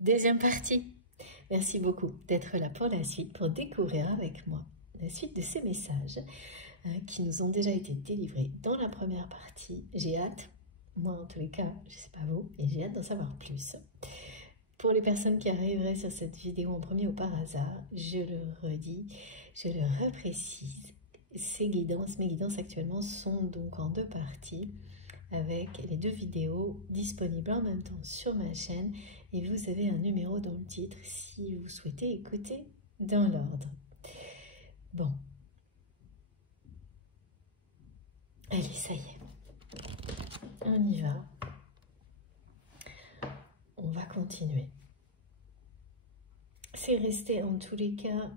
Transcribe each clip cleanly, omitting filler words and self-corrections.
Deuxième partie. Merci beaucoup d'être là pour la suite, pour découvrir avec moi la suite de ces messages qui nous ont déjà été délivrés dans la première partie. J'ai hâte, moi en tous les cas, je ne sais pas vous, et j'ai hâte d'en savoir plus. Pour les personnes qui arriveraient sur cette vidéo en premier ou par hasard, je le redis, je le reprécise, mes guidances actuellement sont donc en deux parties, avec les deux vidéos disponibles en même temps sur ma chaîne et vous avez un numéro dans le titre si vous souhaitez écouter dans l'ordre. Bon, allez, ça y est, on y va, on va continuer. C'est resté en tous les cas,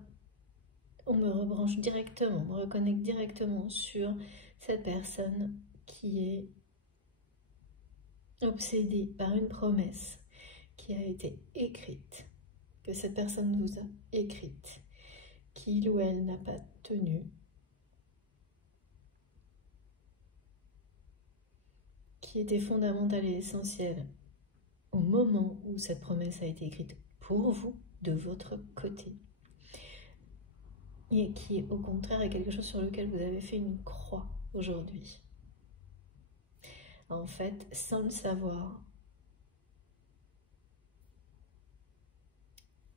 on me rebranche directement, on me reconnecte directement sur cette personne qui est obsédée par une promesse qui a été écrite, que cette personne vous a écrite, qu'il ou elle n'a pas tenu, qui était fondamentale et essentielle au moment où cette promesse a été écrite pour vous, de votre côté, et qui au contraire est quelque chose sur lequel vous avez fait une croix aujourd'hui. En fait, sans le savoir,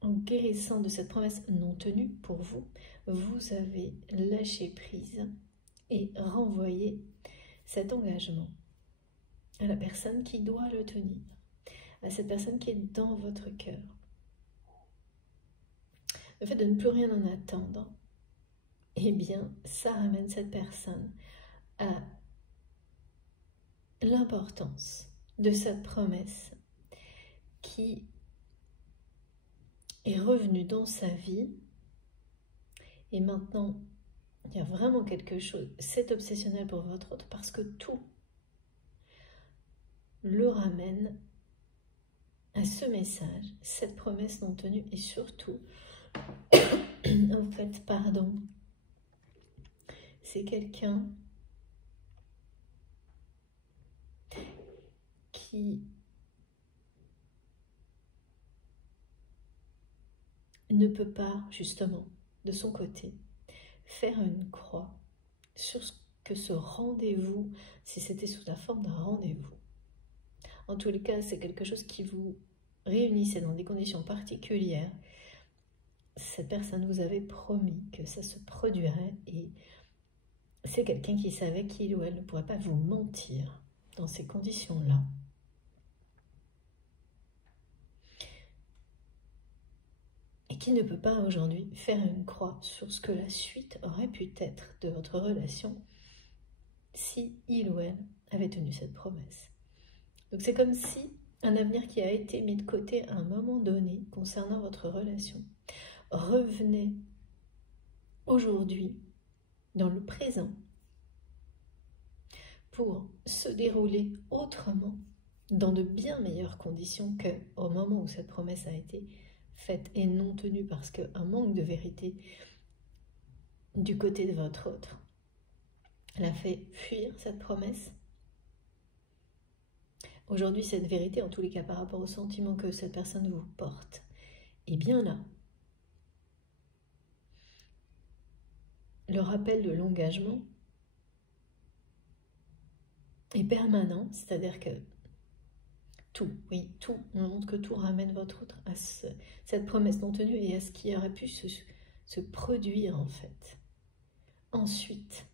en guérissant de cette promesse non tenue pour vous, vous avez lâché prise et renvoyé cet engagement à la personne qui doit le tenir, à cette personne qui est dans votre cœur. Le fait de ne plus rien en attendre, eh bien, ça ramène cette personne à l'importance de cette promesse qui est revenue dans sa vie. Et maintenant, il y a vraiment quelque chose, c'est obsessionnel pour votre autre parce que tout le ramène à ce message, cette promesse non tenue et surtout, en fait, pardon, c'est quelqu'un qui ne peut pas, justement, de son côté, faire une croix sur ce que ce rendez-vous, si c'était sous la forme d'un rendez-vous. En tous les cas, c'est quelque chose qui vous réunissait dans des conditions particulières. Cette personne vous avait promis que ça se produirait et c'est quelqu'un qui savait qu'il ou elle ne pourrait pas vous mentir dans ces conditions-là. Et qui ne peut pas aujourd'hui faire une croix sur ce que la suite aurait pu être de votre relation si il ou elle avait tenu cette promesse. Donc c'est comme si un avenir qui a été mis de côté à un moment donné concernant votre relation revenait aujourd'hui dans le présent pour se dérouler autrement, dans de bien meilleures conditions qu'au moment où cette promesse a été faite et non tenue parce qu'un manque de vérité du côté de votre autre l'a fait fuir cette promesse. Aujourd'hui, cette vérité, en tous les cas par rapport au sentiment que cette personne vous porte, est bien là. Le rappel de l'engagement est permanent, c'est-à-dire que tout, oui, tout, on montre que tout ramène votre autre à cette promesse non tenue et à ce qui aurait pu se produire en fait. Ensuite,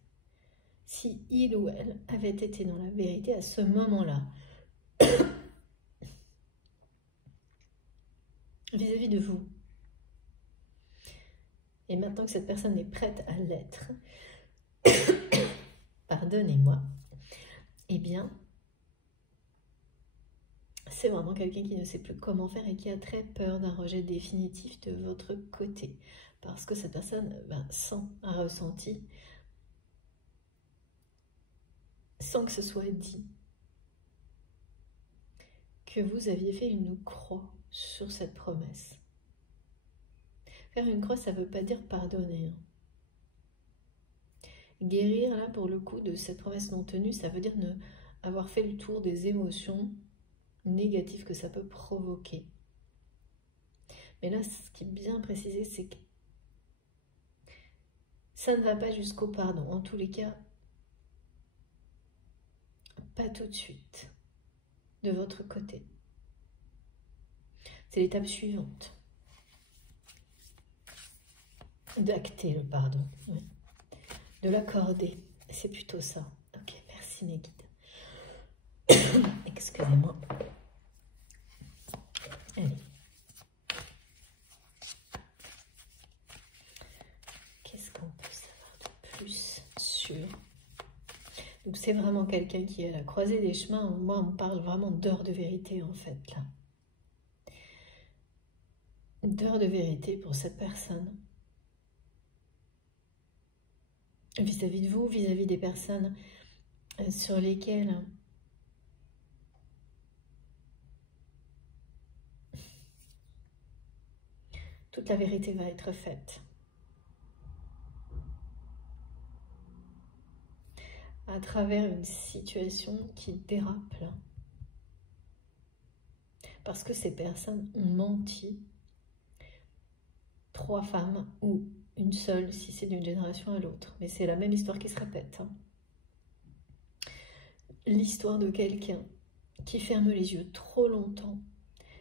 si il ou elle avait été dans la vérité à ce moment-là, vis-à-vis de vous, et maintenant que cette personne est prête à l'être, pardonnez-moi, eh bien, c'est vraiment quelqu'un qui ne sait plus comment faire et qui a très peur d'un rejet définitif de votre côté. Parce que cette personne sent un ressenti, sans que ce soit dit, que vous aviez fait une croix sur cette promesse. Faire une croix, ça ne veut pas dire pardonner. Guérir, là, pour le coup, de cette promesse non tenue, ça veut dire ne avoir fait le tour des émotions négatives que ça peut provoquer. Mais là, ce qui est bien précisé, c'est que ça ne va pas jusqu'au pardon. En tous les cas, pas tout de suite, de votre côté. C'est l'étape suivante. D'acter le pardon, oui. De l'accorder. C'est plutôt ça. Ok, merci mes guides. Excusez-moi. Allez. Qu'est-ce qu'on peut savoir de plus sur... Donc c'est vraiment quelqu'un qui est à la croisée des chemins. Moi, on me parle vraiment d'heure de vérité, en fait, là. D'heure de vérité pour cette personne. Vis-à-vis de vous, vis-à-vis des personnes sur lesquelles toute la vérité va être faite. À travers une situation qui dérape là. Parce que ces personnes ont menti. 3 femmes ou une seule si c'est d'une génération à l'autre. Mais c'est la même histoire qui se répète. Hein. L'histoire de quelqu'un qui ferme les yeux trop longtemps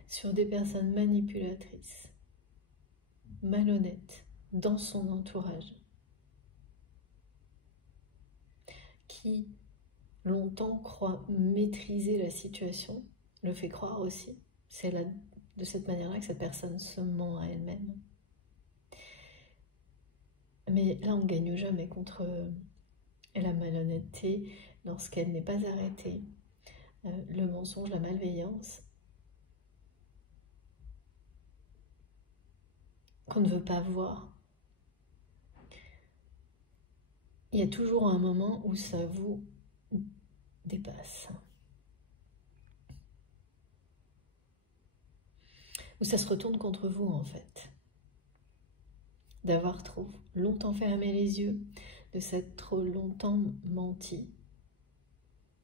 sur des personnes manipulatrices, malhonnêtes dans son entourage, qui longtemps croit maîtriser la situation, le fait croire aussi. C'est de cette manière-là que cette personne se ment à elle-même. Mais là, on ne gagne jamais contre la malhonnêteté lorsqu'elle n'est pas arrêtée. Le mensonge, la malveillance, qu'on ne veut pas voir. Il y a toujours un moment où ça vous dépasse. Où ça se retourne contre vous, en fait. D'avoir trop longtemps fermé les yeux, de s'être trop longtemps menti,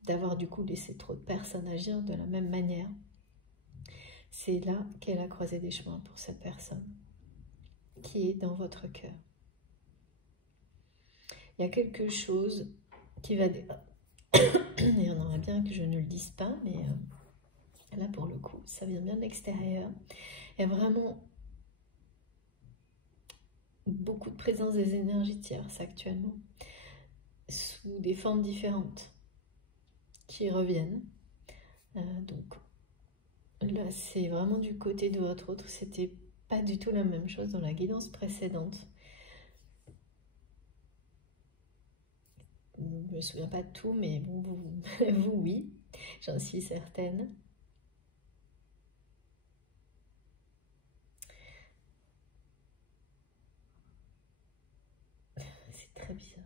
d'avoir du coup laissé trop de personnes agir de la même manière. C'est là qu'est la croisée des chemins pour cette personne, qui est dans votre cœur. Il y a quelque chose qui va... Il y en aurait bien que je ne le dise pas, mais là pour le coup, ça vient bien de l'extérieur. Il y a vraiment beaucoup de présence des énergies tierces actuellement, sous des formes différentes, qui reviennent. Donc là, c'est vraiment du côté de votre autre. C'était pas du tout la même chose dans la guidance précédente. Je ne me souviens pas de tout, mais bon, vous oui, j'en suis certaine. C'est très bizarre.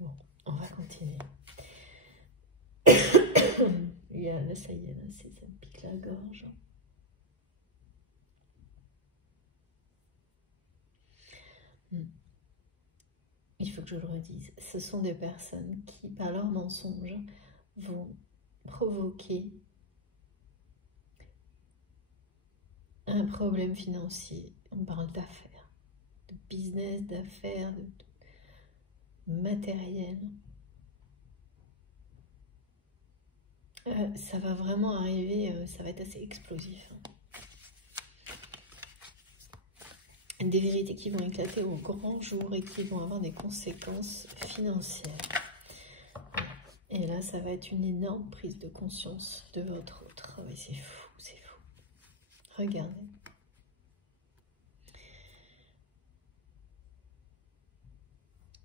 Bon, on va continuer. Là, ça y est, là, ça me pique la gorge. Il faut que je le redise. Ce sont des personnes qui, par leurs mensonges, vont provoquer un problème financier. On parle d'affaires, de business, d'affaires, de matériel. Ça va vraiment arriver, ça va être assez explosif. Des vérités qui vont éclater au grand jour et qui vont avoir des conséquences financières. Et là, ça va être une énorme prise de conscience de votre autre. Oh, mais c'est fou, c'est fou. Regardez.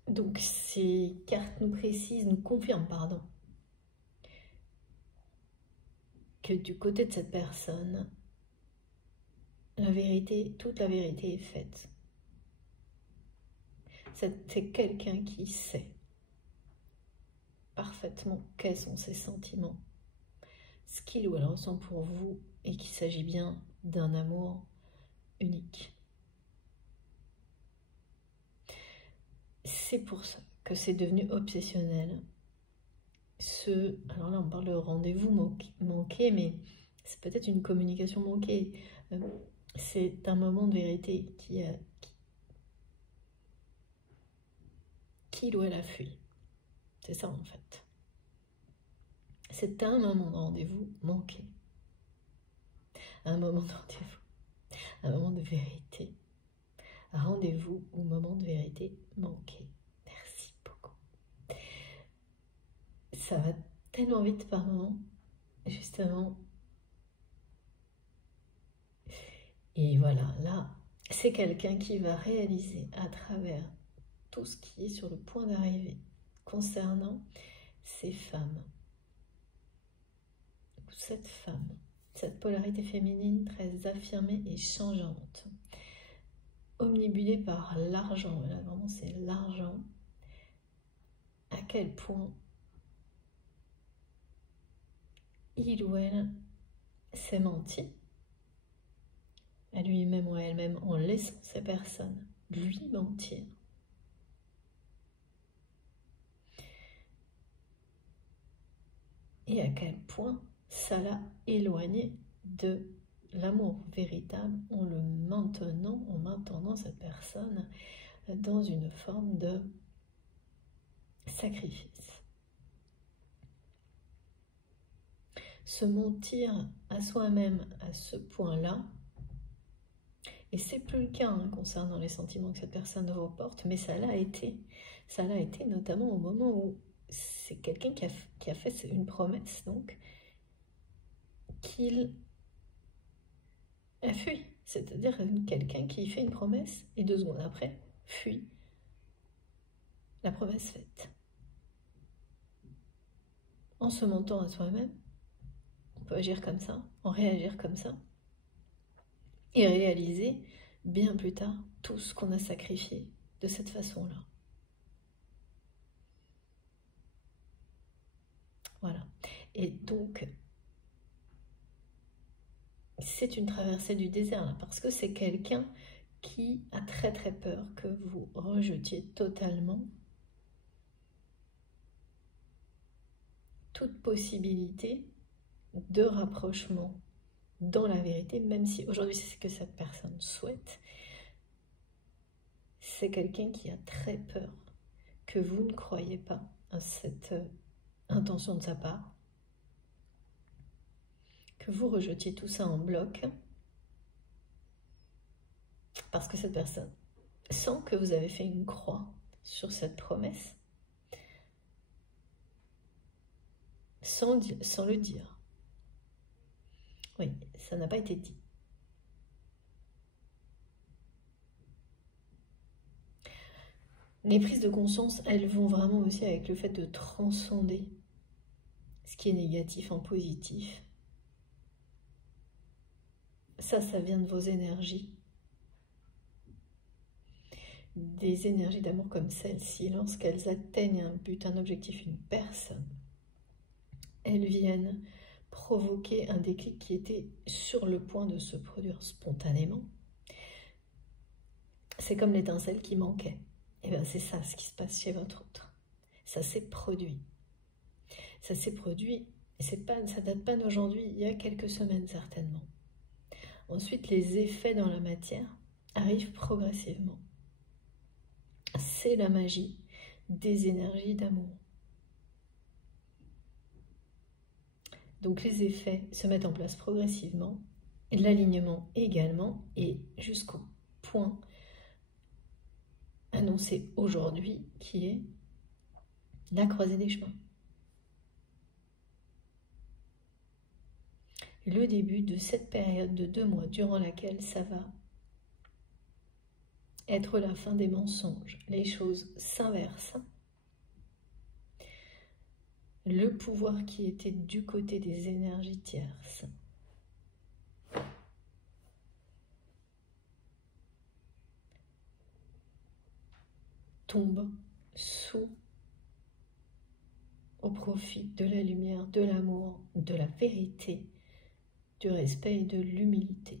Donc, ces cartes nous précisent, nous confirment, pardon, que du côté de cette personne, la vérité, toute la vérité est faite. C'est quelqu'un qui sait parfaitement quels sont ses sentiments, ce qu'il ou elle ressent pour vous, et qu'il s'agit bien d'un amour unique. C'est pour ça que c'est devenu obsessionnel Alors là on parle de rendez-vous manqué, mais c'est peut-être une communication manquée. C'est un moment de vérité qu'il ou elle a fui. C'est ça en fait. C'est un moment de rendez-vous manqué. Un moment de rendez-vous. Un moment de vérité. Un rendez-vous ou moment de vérité manqué. Merci beaucoup. Ça va tellement vite par moment, justement. Et voilà, là, c'est quelqu'un qui va réaliser à travers tout ce qui est sur le point d'arriver concernant ces femmes, cette polarité féminine très affirmée et changeante, omnibulée par l'argent. Là, vraiment, c'est l'argent. À quel point il ou elle s'est menti à lui-même ou à elle-même en laissant ces personnes lui mentir. Et à quel point ça l'a éloigné de l'amour véritable en maintenant cette personne dans une forme de sacrifice. Se mentir à soi-même à ce point-là, et c'est plus le cas concernant les sentiments que cette personne vous porte, mais ça l'a été. Ça l'a été notamment au moment où c'est quelqu'un qui a fait une promesse, donc, qu'il a fui. C'est-à-dire quelqu'un qui fait une promesse et 2 secondes après, fuit la promesse faite. En se mentant à soi-même, on peut agir comme ça, en réagir comme ça, et réaliser bien plus tard tout ce qu'on a sacrifié de cette façon-là. Voilà. Et donc, c'est une traversée du désert, là, parce que c'est quelqu'un qui a très très peur que vous rejetiez totalement toute possibilité de rapprochement dans la vérité, même si aujourd'hui c'est ce que cette personne souhaite. C'est quelqu'un qui a très peur que vous ne croyez pas à cette intention de sa part, que vous rejetiez tout ça en bloc, parce que cette personne sent que vous avez fait une croix sur cette promesse, sans le dire. Oui, ça n'a pas été dit. Les prises de conscience, elles vont vraiment aussi avec le fait de transcender ce qui est négatif en positif. Ça vient de vos énergies. Des énergies d'amour comme celle-ci, lorsqu'elles atteignent un but, un objectif, une personne, elles viennent provoquer un déclic qui était sur le point de se produire spontanément. C'est comme l'étincelle qui manquait. Et bien c'est ça ce qui se passe chez votre autre. Ça s'est produit. Ça s'est produit, et ça date pas d'aujourd'hui, il y a quelques semaines certainement. Ensuite, les effets dans la matière arrivent progressivement. C'est la magie des énergies d'amour. Donc les effets se mettent en place progressivement, l'alignement également, et jusqu'au point annoncé aujourd'hui qui est la croisée des chemins. Le début de cette période de 2 mois durant laquelle ça va être la fin des mensonges. Les choses s'inversent. Le pouvoir qui était du côté des énergies tierces tombe au profit de la lumière, de l'amour, de la vérité, du respect et de l'humilité.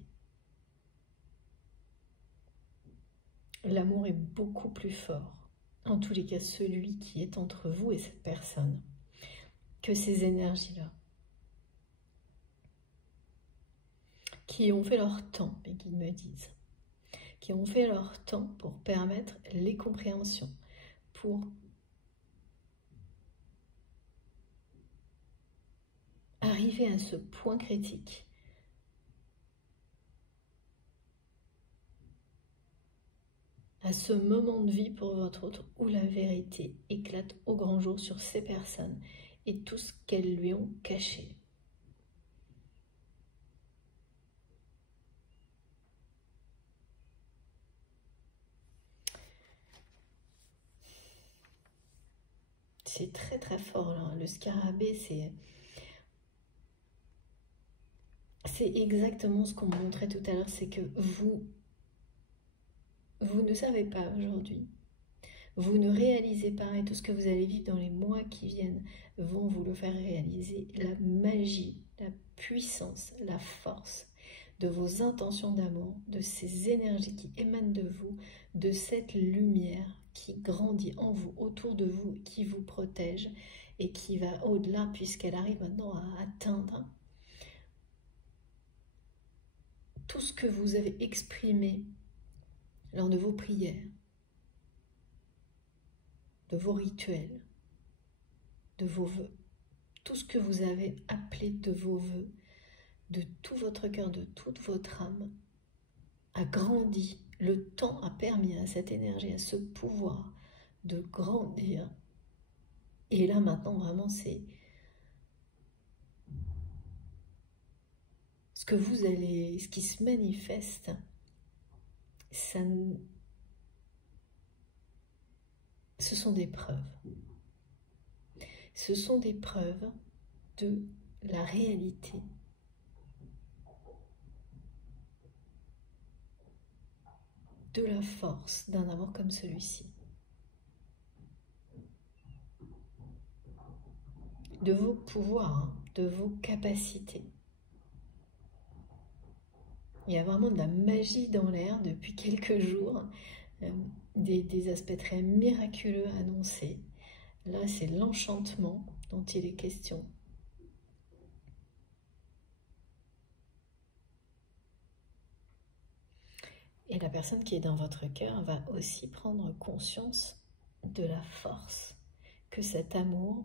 L'amour est beaucoup plus fort, en tous les cas celui qui est entre vous et cette personne. que ces énergies-là, qui ont fait leur temps, mes guides me disent, qui ont fait leur temps pour permettre les compréhensions, pour arriver à ce point critique, à ce moment de vie pour votre autre où la vérité éclate au grand jour sur ces personnes et tout ce qu'elles lui ont caché. C'est très très fort là. Le scarabée, c'est exactement ce qu'on me montrait tout à l'heure, c'est que vous ne savez pas aujourd'hui, vous ne réalisez pas, et tout ce que vous allez vivre dans les mois qui viennent vont vous le faire réaliser, la magie, la puissance, la force de vos intentions d'amour, de ces énergies qui émanent de vous, de cette lumière qui grandit en vous, autour de vous, qui vous protège et qui va au-delà puisqu'elle arrive maintenant à atteindre tout ce que vous avez exprimé lors de vos prières, de vos rituels, de vos vœux, tout ce que vous avez appelé de vos vœux, de tout votre cœur, de toute votre âme, a grandi. Le temps a permis à cette énergie, à ce pouvoir de grandir. Et là maintenant vraiment c'est ce que vous allez, ce qui se manifeste, ça, ce sont des preuves. Ce sont des preuves de la réalité de la force d'un amour comme celui-ci, de vos pouvoirs, de vos capacités. Il y a vraiment de la magie dans l'air depuis quelques jours, des aspects très miraculeux annoncés. Là, c'est l'enchantement dont il est question. Et la personne qui est dans votre cœur va aussi prendre conscience de la force que cet amour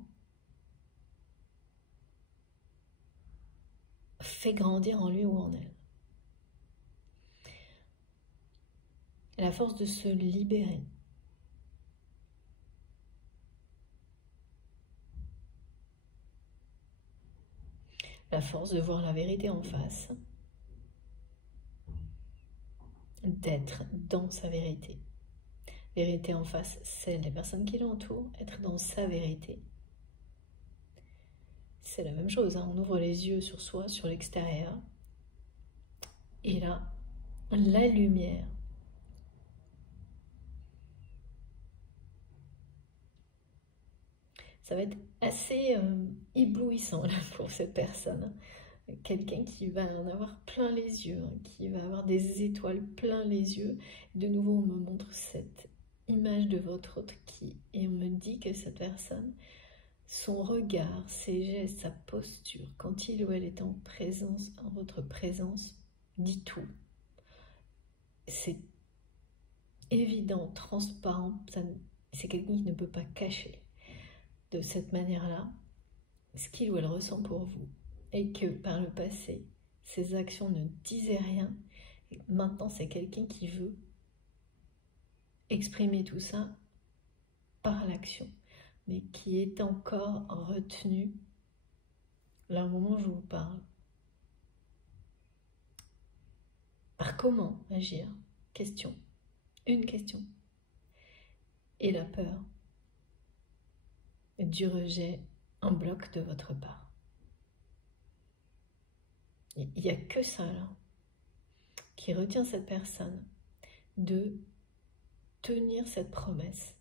fait grandir en lui ou en elle. La force de se libérer. La force de voir la vérité en face. D'être dans sa vérité. Vérité en face, c'est les personnes qui l'entourent, être dans sa vérité. C'est la même chose, hein. On ouvre les yeux sur soi, sur l'extérieur. Et là, la lumière. Ça va être assez éblouissant là, pour cette personne. Quelqu'un qui va en avoir plein les yeux, hein, qui va avoir des étoiles plein les yeux. De nouveau, on me montre cette image de votre autre et on me dit que cette personne, son regard, ses gestes, sa posture, quand il ou elle est en présence, en votre présence, dit tout. C'est évident, transparent, c'est quelqu'un qui ne peut pas cacher de cette manière-là ce qu'il ou elle ressent pour vous. Et que par le passé, ses actions ne disaient rien. Et maintenant, c'est quelqu'un qui veut exprimer tout ça par l'action, mais qui est encore retenu là au moment où je vous parle. Par comment agir? Question. Une question. Et la peur du rejet en bloc de votre part. Il n'y a que ça là qui retient cette personne de tenir cette promesse,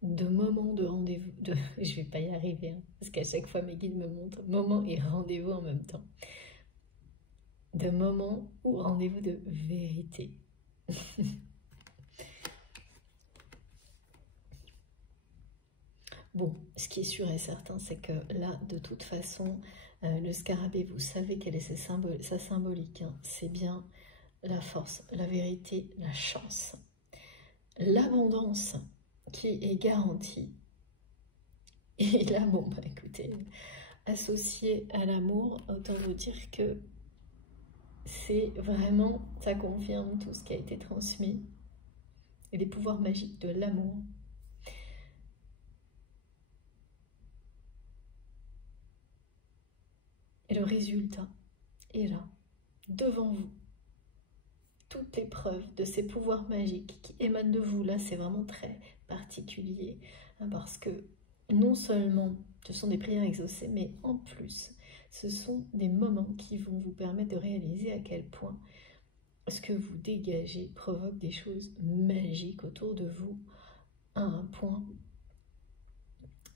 de moment de rendez-vous, je vais pas y arriver, hein, parce qu'à chaque fois mes guides me montrent moment et rendez-vous en même temps, de moment ou rendez-vous de vérité. Bon, ce qui est sûr et certain, c'est que là, de toute façon, le scarabée, vous savez quelle est sa symbolique, hein. C'est bien la force, la vérité, la chance, l'abondance qui est garantie. Et là, bon, bah écoutez, associé à l'amour, autant vous dire que c'est vraiment, ça confirme tout ce qui a été transmis et les pouvoirs magiques de l'amour. Et le résultat est là, devant vous. Toutes les preuves de ces pouvoirs magiques qui émanent de vous, là c'est vraiment très particulier, hein, parce que non seulement ce sont des prières exaucées, mais en plus ce sont des moments qui vont vous permettre de réaliser à quel point ce que vous dégagez provoque des choses magiques autour de vous, à un point.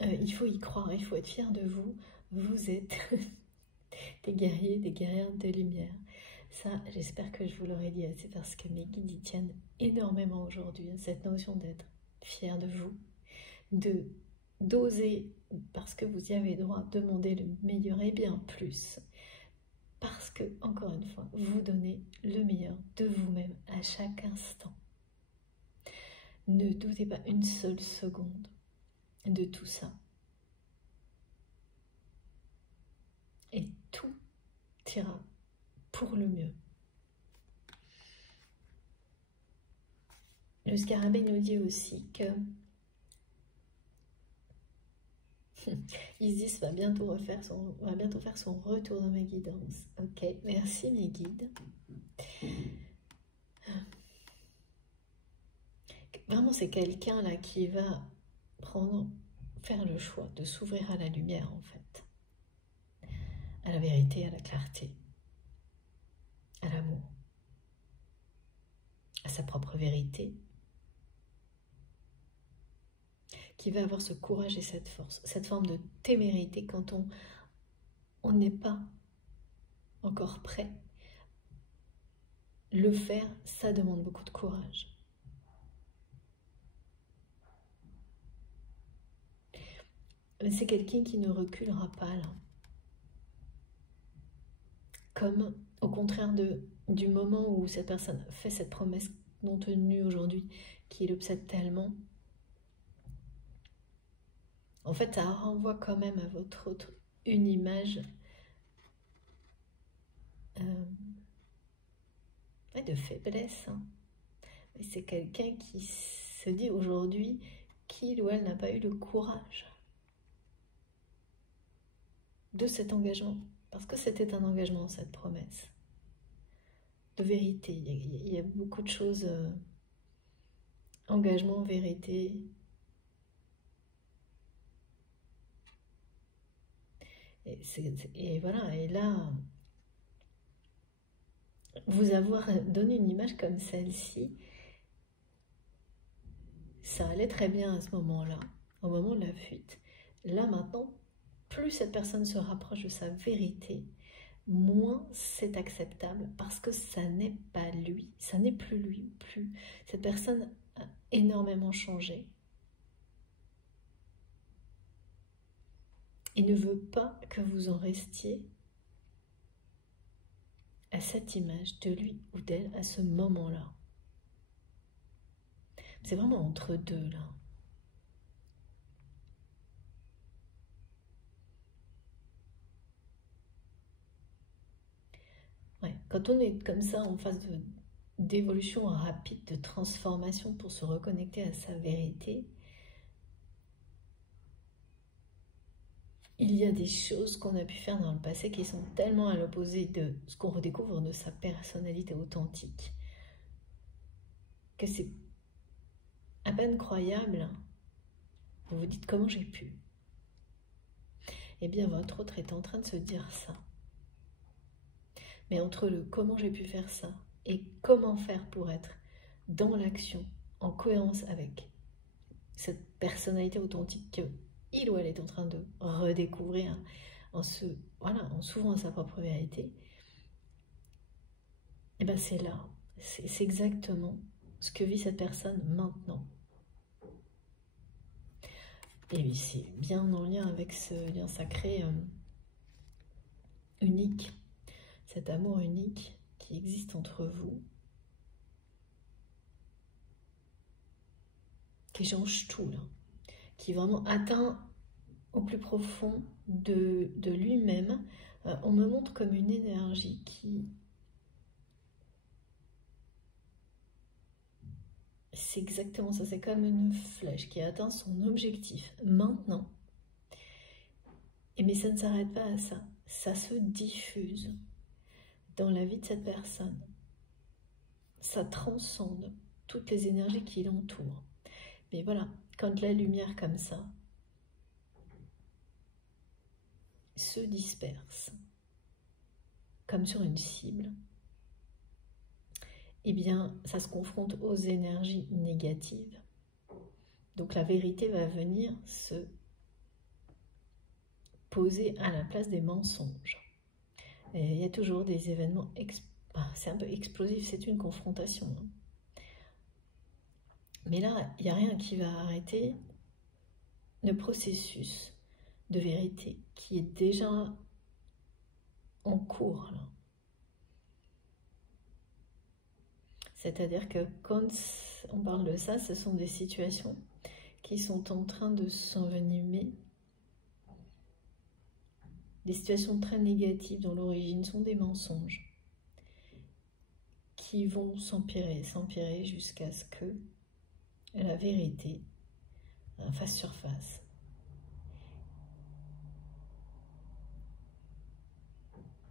Il faut y croire, il faut être fier de vous. Vous êtes des guerriers, des guerrières de lumière. Ça, j'espère que je vous l'aurai dit assez parce que mes guides y tiennent énormément aujourd'hui, cette notion d'être fier de vous, d'oser, parce que vous y avez droit, demander le meilleur et bien plus. Parce que, encore une fois, vous donnez le meilleur de vous-même à chaque instant. Ne doutez pas une seule seconde de tout ça. Et tout ira pour le mieux. Le scarabée nous dit aussi que Isis va bientôt faire son retour dans mes guidances. Ok, merci mes guides. Vraiment, c'est quelqu'un là qui va faire le choix de s'ouvrir à la lumière en fait, à la vérité, à la clarté, à l'amour, à sa propre vérité, qui va avoir ce courage et cette force, cette forme de témérité quand on n'est pas encore prêt. Le faire, ça demande beaucoup de courage. C'est quelqu'un qui ne reculera pas là. Comme au contraire du moment où cette personne fait cette promesse non tenue aujourd'hui, qui l'obsède tellement, en fait ça renvoie quand même à votre autre une image de faiblesse. Hein. C'est quelqu'un qui se dit aujourd'hui qu'il ou elle n'a pas eu le courage de cet engagement, parce que c'était un engagement, cette promesse de vérité. Il y a beaucoup de choses, engagement, vérité. Et voilà, et là, vous avoir donné une image comme celle-ci, ça allait très bien à ce moment-là, au moment de la fuite. Là maintenant, plus cette personne se rapproche de sa vérité, moins c'est acceptable parce que ça n'est pas lui, ça n'est plus lui, plus. Cette personne a énormément changé et ne veut pas que vous en restiez à cette image de lui ou d'elle à ce moment-là. C'est vraiment entre deux là. Ouais, quand on est comme ça en phase d'évolution rapide, de transformation pour se reconnecter à sa vérité, il y a des choses qu'on a pu faire dans le passé qui sont tellement à l'opposé de ce qu'on redécouvre de sa personnalité authentique que c'est à peine croyable. Vous vous dites comment j'ai pu. Eh bien votre autre est en train de se dire ça. Mais entre le comment j'ai pu faire ça et comment faire pour être dans l'action, en cohérence avec cette personnalité authentique qu'il ou elle est en train de redécouvrir en s'ouvrant à sa propre vérité, et bien c'est là, c'est exactement ce que vit cette personne maintenant. Et oui, c'est bien en lien avec ce lien sacré unique, cet amour unique qui existe entre vous, qui change tout là, qui vraiment atteint au plus profond de lui-même. On me montre comme une énergie qui... C'est exactement ça, c'est comme une flèche qui a atteint son objectif maintenant. Mais ça ne s'arrête pas à ça, ça se diffuse dans la vie de cette personne. Ça transcende toutes les énergies qui l'entourent. Mais voilà, quand la lumière comme ça se disperse, comme sur une cible, eh bien, ça se confronte aux énergies négatives. Donc la vérité va venir se poser à la place des mensonges. Et il y a toujours des événements, c'est un peu explosif, c'est une confrontation. Mais là, il n'y a rien qui va arrêter le processus de vérité qui est déjà en cours là. C'est-à-dire que quand on parle de ça, ce sont des situations qui sont en train de s'envenimer, des situations très négatives dont l'origine sont des mensonges, qui vont s'empirer jusqu'à ce que la vérité fasse surface.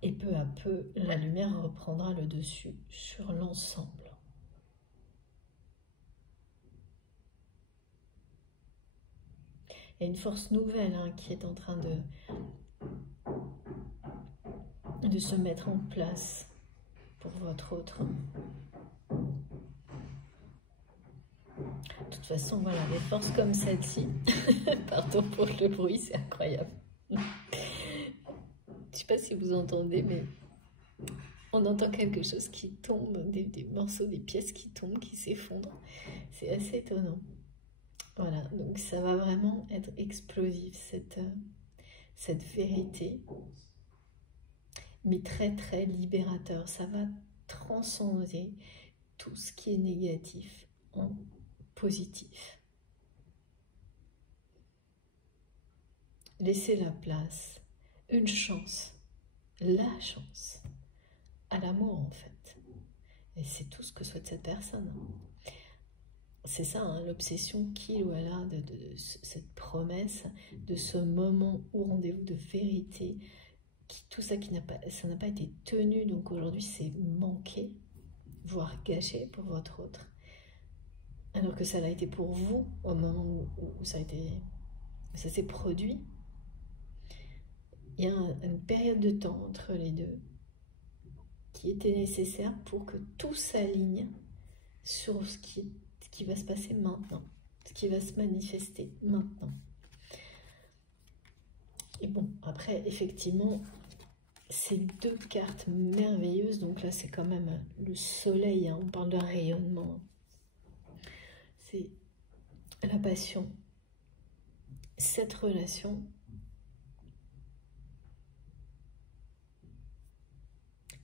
Et peu à peu, la lumière reprendra le dessus sur l'ensemble. Il y a une force nouvelle qui est en train de se mettre en place pour votre autre. De toute façon, voilà, des forces comme celle-ci, pardon pour le bruit, c'est incroyable. Je ne sais pas si vous entendez, mais on entend quelque chose qui tombe, des morceaux, des pièces qui tombent, qui s'effondrent. C'est assez étonnant. Voilà, donc ça va vraiment être explosif, cette vérité, mais très très libérateur. Ça va transcender tout ce qui est négatif en positif. Laissez la place, une chance, la chance, à l'amour en fait. Et c'est tout ce que souhaite cette personne. C'est ça, l'obsession qu'il ou elle a de cette promesse, de ce moment où rendez-vous de vérité, tout ça ça n'a pas été tenu, donc aujourd'hui c'est manqué, voire gâché pour votre autre. Alors que ça l'a été pour vous au moment où ça s'est produit. Il y a une période de temps entre les deux qui était nécessaire pour que tout s'aligne sur ce qui va se passer maintenant, ce qui va se manifester maintenant. Et bon, après, effectivement, ces deux cartes merveilleuses, donc là c'est quand même le soleil, on parle de rayonnement, c'est la passion, cette relation,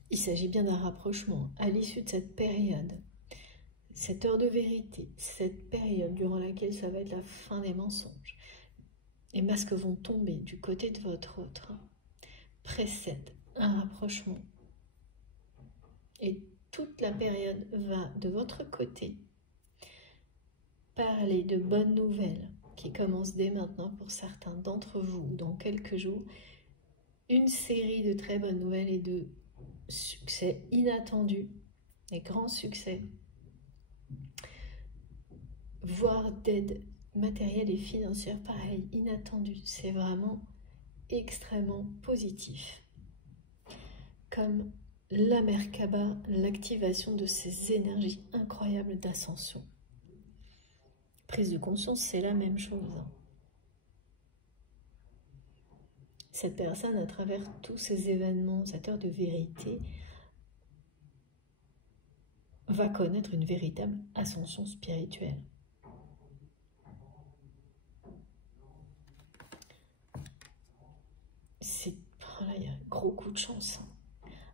il s'agit bien d'un rapprochement à l'issue de cette période, cette heure de vérité, cette période durant laquelle ça va être la fin des mensonges. Les masques vont tomber du côté de votre autre, précède un rapprochement. Et toute la période va de votre côté parler de bonnes nouvelles qui commencent dès maintenant pour certains d'entre vous, dans quelques jours, une série de très bonnes nouvelles et de succès inattendus, des grands succès, voire d'aide matérielle et financière, pareil, inattendue. C'est vraiment extrêmement positif. Comme la Merkaba, l'activation de ces énergies incroyables d'ascension. Prise de conscience, c'est la même chose. Cette personne, à travers tous ces événements, cette heure de vérité, va connaître une véritable ascension spirituelle. gros coup de chance.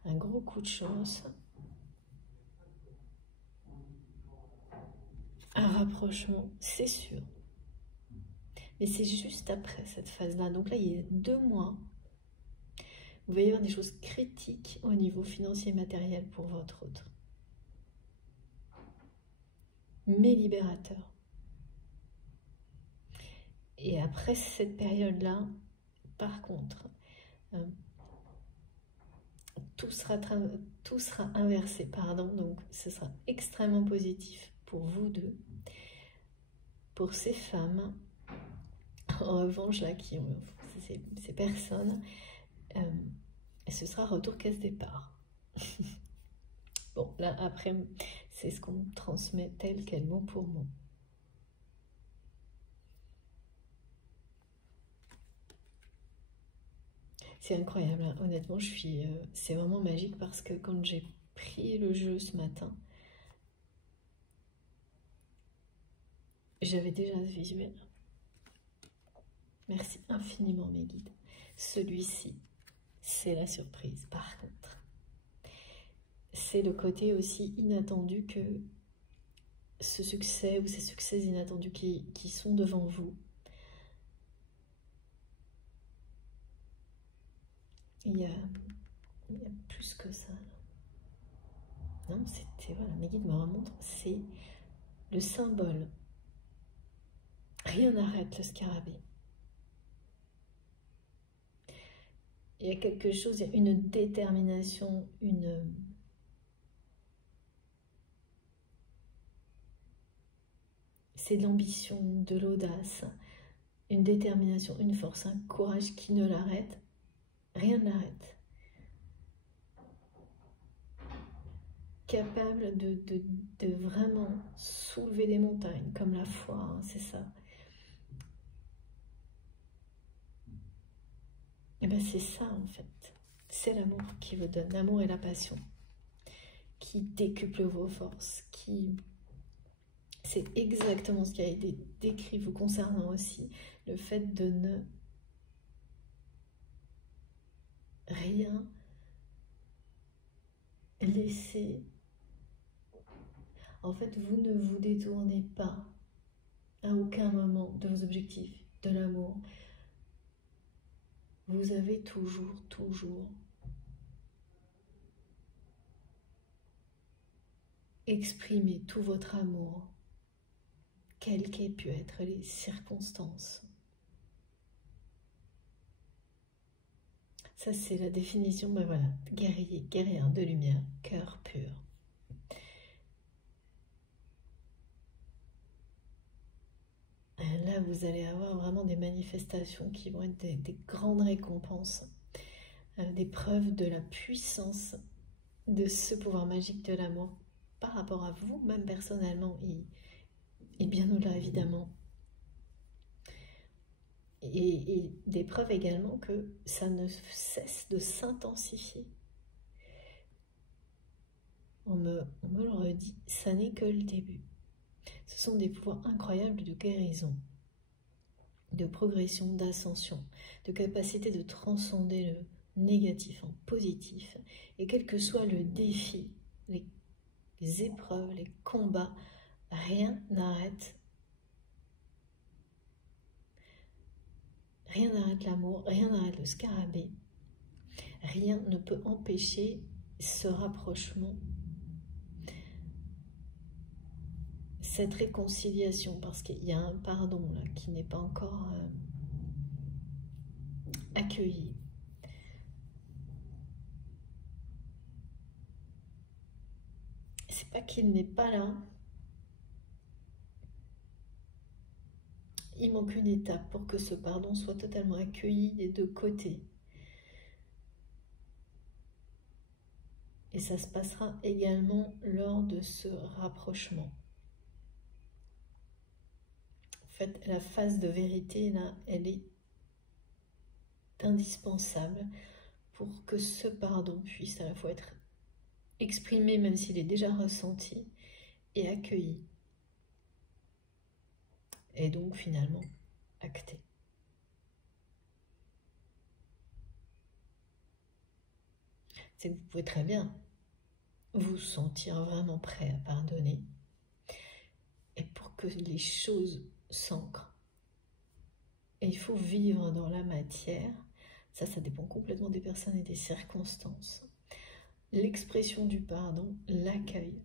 Un gros coup de chance. Un rapprochement, c'est sûr. Mais c'est juste après cette phase-là. Donc là, il y a 2 mois. Vous va y avoir des choses critiques au niveau financier et matériel pour votre autre. Mais libérateur. Et après cette période-là, par contre, tout sera inversé, pardon. Donc ce sera extrêmement positif pour vous deux. Pour ces femmes, en revanche, là, qui ont ces personnes, ce sera retour casse départ. Bon, là, après, c'est ce qu'on transmet tel quel, mot pour mot. C'est incroyable, hein. Honnêtement, c'est vraiment magique parce que quand j'ai pris le jeu ce matin, j'avais déjà ce visuel. Merci infiniment mes guides. Celui-ci, c'est la surprise. Par contre, c'est le côté aussi inattendu que ce succès ou ces succès inattendus qui sont devant vous. Il y a plus que ça. Non, c'était, voilà, mes guides me remontrent, c'est le symbole. Rien n'arrête le scarabée. Il y a quelque chose, il y a une détermination, c'est de l'ambition, de l'audace, une détermination, une force, un courage qui ne l'arrête. Rien ne l'arrête. Capable de vraiment soulever des montagnes, comme la foi, hein, c'est ça. Et bien c'est ça en fait. C'est l'amour qui vous donne, l'amour et la passion, qui décuple vos forces, c'est exactement ce qui a été décrit vous concernant aussi, le fait de ne rien laisser. En fait, vous ne vous détournez pas à aucun moment de vos objectifs, de l'amour. Vous avez toujours exprimé tout votre amour, quelles qu'aient pu être les circonstances. Ça, c'est la définition, ben voilà, guerrier, guerrière de lumière, cœur pur. Là, vous allez avoir vraiment des manifestations qui vont être des grandes récompenses, des preuves de la puissance de ce pouvoir magique de l'amour par rapport à vous, même personnellement, et bien au-delà, évidemment. Et des preuves également que ça ne cesse de s'intensifier. On me le redit, ça n'est que le début. Ce sont des pouvoirs incroyables de guérison, de progression, d'ascension, de capacité de transcender le négatif en positif. Et quel que soit le défi, les épreuves, les combats, rien n'arrête. Rien n'arrête l'amour, rien n'arrête le scarabée. Rien ne peut empêcher ce rapprochement, cette réconciliation, parce qu'il y a un pardon là qui n'est pas encore accueilli. C'est pas qu'il n'est pas là. Il manque une étape pour que ce pardon soit totalement accueilli des deux côtés. Et ça se passera également lors de ce rapprochement. En fait, la phase de vérité, là, elle est indispensable pour que ce pardon puisse à la fois être exprimé, même s'il est déjà ressenti, et accueilli. Et donc, finalement, acté. c'est que vous pouvez très bien vous sentir vraiment prêt à pardonner. Et pour que les choses s'ancrent, et il faut vivre dans la matière, ça dépend complètement des personnes et des circonstances. L'expression du pardon, l'accueil,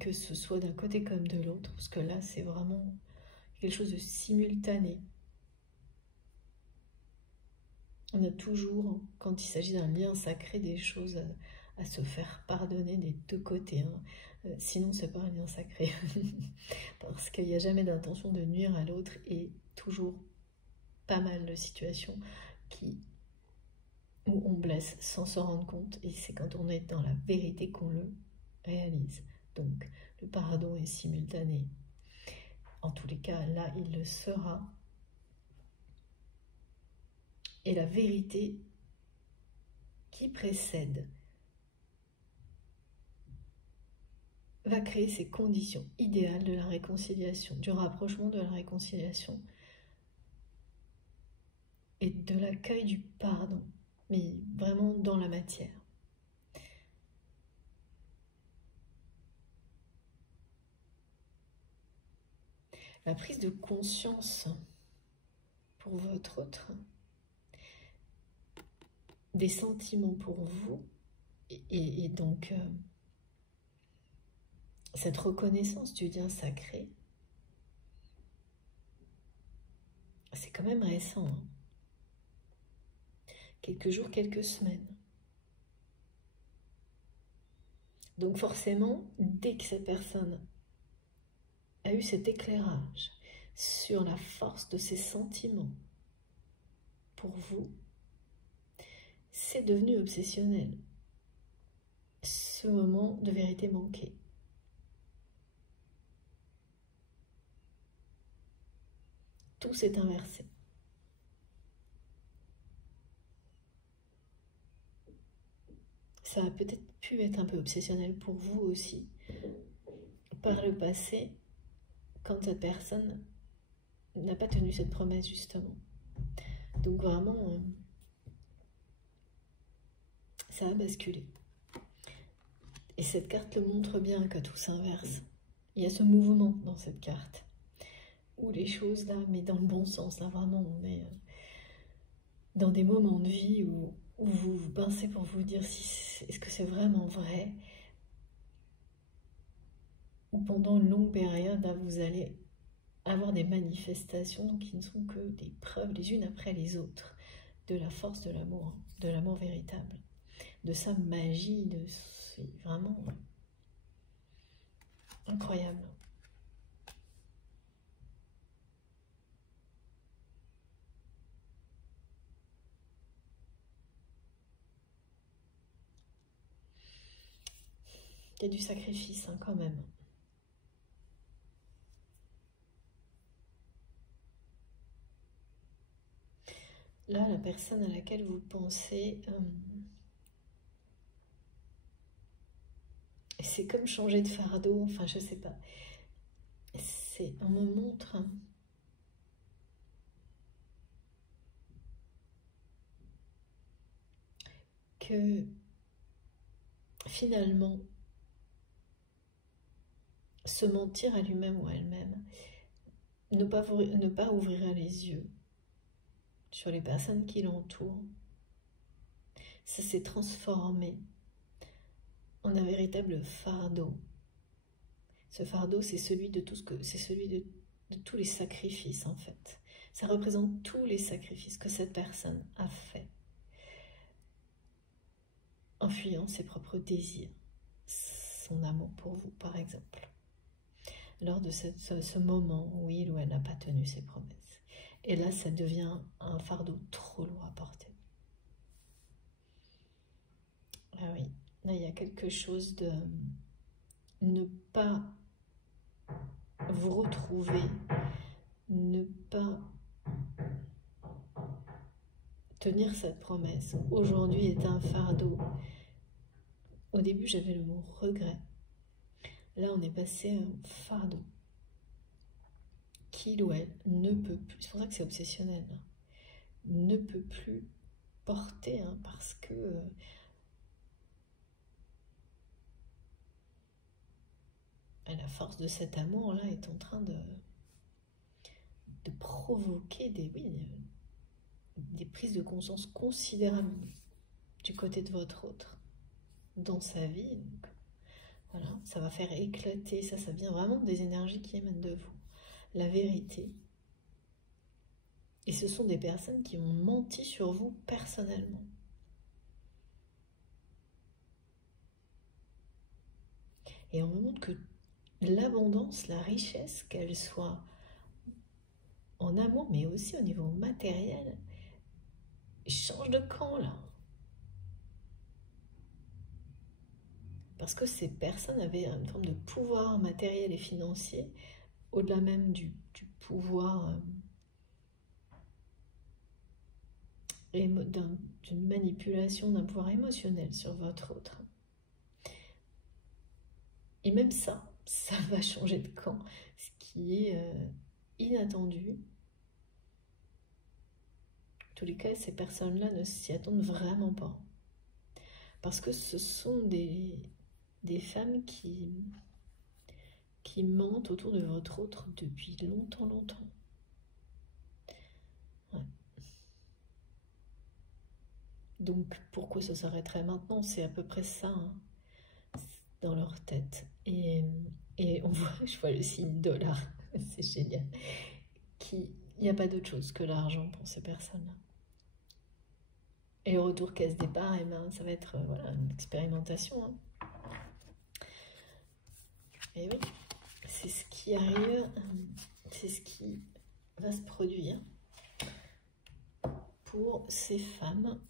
que ce soit d'un côté comme de l'autre, parce que là c'est vraiment quelque chose de simultané. On a toujours, quand il s'agit d'un lien sacré, des choses à se faire pardonner des deux côtés. Sinon, c'est pas un lien sacré. Parce qu'il n'y a jamais d'intention de nuire à l'autre et toujours pas mal de situations où on blesse sans s'en rendre compte. Et c'est quand on est dans la vérité qu'on le réalise. Donc, le pardon est simultané. En tous les cas, là, il le sera. Et la vérité qui précède va créer ces conditions idéales de la réconciliation, du rapprochement de la réconciliation et de l'accueil du pardon, mais vraiment dans la matière. La prise de conscience pour votre autre, des sentiments pour vous, et donc cette reconnaissance du lien sacré, c'est quand même récent, hein. Quelques jours, quelques semaines. Donc forcément, dès que cette personne a eu cet éclairage sur la force de ses sentiments pour vous, c'est devenu obsessionnel. Ce moment de vérité manquée. Tout s'est inversé. Ça a peut-être pu être un peu obsessionnel pour vous aussi, par le passé, quand cette personne n'a pas tenu cette promesse, justement. Donc vraiment, ça a basculé. Et cette carte le montre bien que tout s'inverse. Il y a ce mouvement dans cette carte, où les choses, là, mais dans le bon sens, là, vraiment, on est dans des moments de vie où vous vous pincez pour vous dire si est-ce que c'est vraiment vrai, ou pendant une longue période, là, vous allez avoir des manifestations qui ne sont que des preuves les unes après les autres de la force de l'amour véritable, de sa magie, c'est vraiment incroyable. Il y a du sacrifice, hein, quand même. Là, la personne à laquelle vous pensez, c'est comme changer de fardeau, enfin je sais pas. On me montre que finalement, se mentir à lui-même ou à elle-même, ne pas ouvrir les yeux sur les personnes qui l'entourent, ça s'est transformé en un véritable fardeau. Ce fardeau, c'est celui de tous les sacrifices, en fait. Ça représente tous les sacrifices que cette personne a fait en fuyant ses propres désirs, son amour pour vous, par exemple, lors de ce moment où il ou elle n'a pas tenu ses promesses. Et là, ça devient un fardeau trop lourd à porter. Ah oui, là, il y a quelque chose de ne pas vous retrouver, ne pas tenir cette promesse. Aujourd'hui est un fardeau. Au début, j'avais le mot regret. Là, on est passé à un fardeau. Qu'il ou elle ne peut plus, c'est pour ça que c'est obsessionnel, ne peut plus porter, hein, parce que la force de cet amour-là est en train de provoquer des prises de conscience considérables du côté de votre autre dans sa vie. Donc, voilà, ça va faire éclater, ça vient vraiment des énergies qui émanent de vous. La vérité. Et ce sont des personnes qui ont menti sur vous personnellement. Et on me montre que l'abondance, la richesse, qu'elle soit en amour, mais aussi au niveau matériel, change de camp là. Parce que ces personnes avaient une forme de pouvoir matériel et financier, au-delà même du pouvoir d'une manipulation, d'un pouvoir émotionnel sur votre autre. Et même ça va changer de camp, ce qui est inattendu. En tous les cas, ces personnes-là ne s'y attendent vraiment pas. Parce que ce sont des femmes qui mentent autour de votre autre depuis longtemps. Ouais. Donc, pourquoi ça s'arrêterait maintenant? C'est à peu près ça, hein, dans leur tête. Et je vois le signe dollar, c'est génial. Il n'y a pas d'autre chose que l'argent pour ces personnes-là. Et le retour qu'à ce départ, eh ben, ça va être voilà, une expérimentation. Hein. Et oui, c'est ce qui arrive, c'est ce qui va se produire pour ces femmes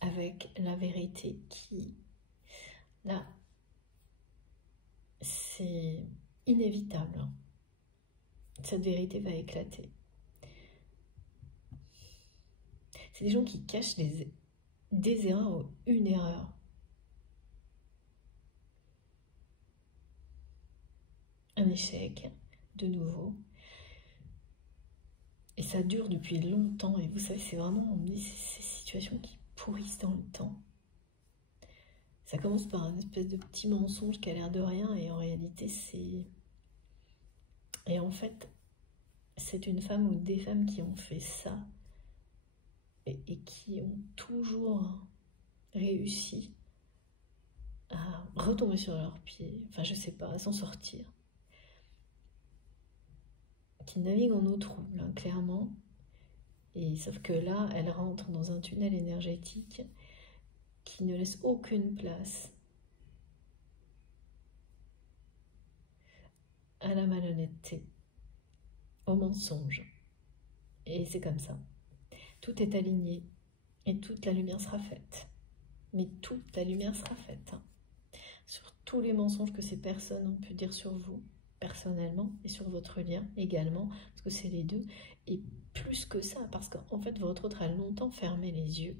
avec la vérité qui, là, c'est inévitable. Cette vérité va éclater. C'est des gens qui cachent des erreurs ou une erreur. Un échec, de nouveau. Et ça dure depuis longtemps. Et vous savez, c'est vraiment ces situations qui pourrissent dans le temps. Ça commence par un espèce de petit mensonge qui a l'air de rien. Et en réalité, c'est... Et en fait, c'est une femme ou des femmes qui ont fait ça. Et qui ont toujours réussi à retomber sur leurs pieds. Enfin, je sais pas, à s'en sortir. Qui navigue en eau trouble, hein, clairement. Et sauf que là, elle rentre dans un tunnel énergétique qui ne laisse aucune place à la malhonnêteté, au mensonge. Et c'est comme ça. Tout est aligné et toute la lumière sera faite. Mais toute la lumière sera faite. Hein, sur tous les mensonges que ces personnes ont pu dire sur vous, personnellement, et sur votre lien également, parce que c'est les deux. Et plus que ça, parce qu'en fait, votre autre a longtemps fermé les yeux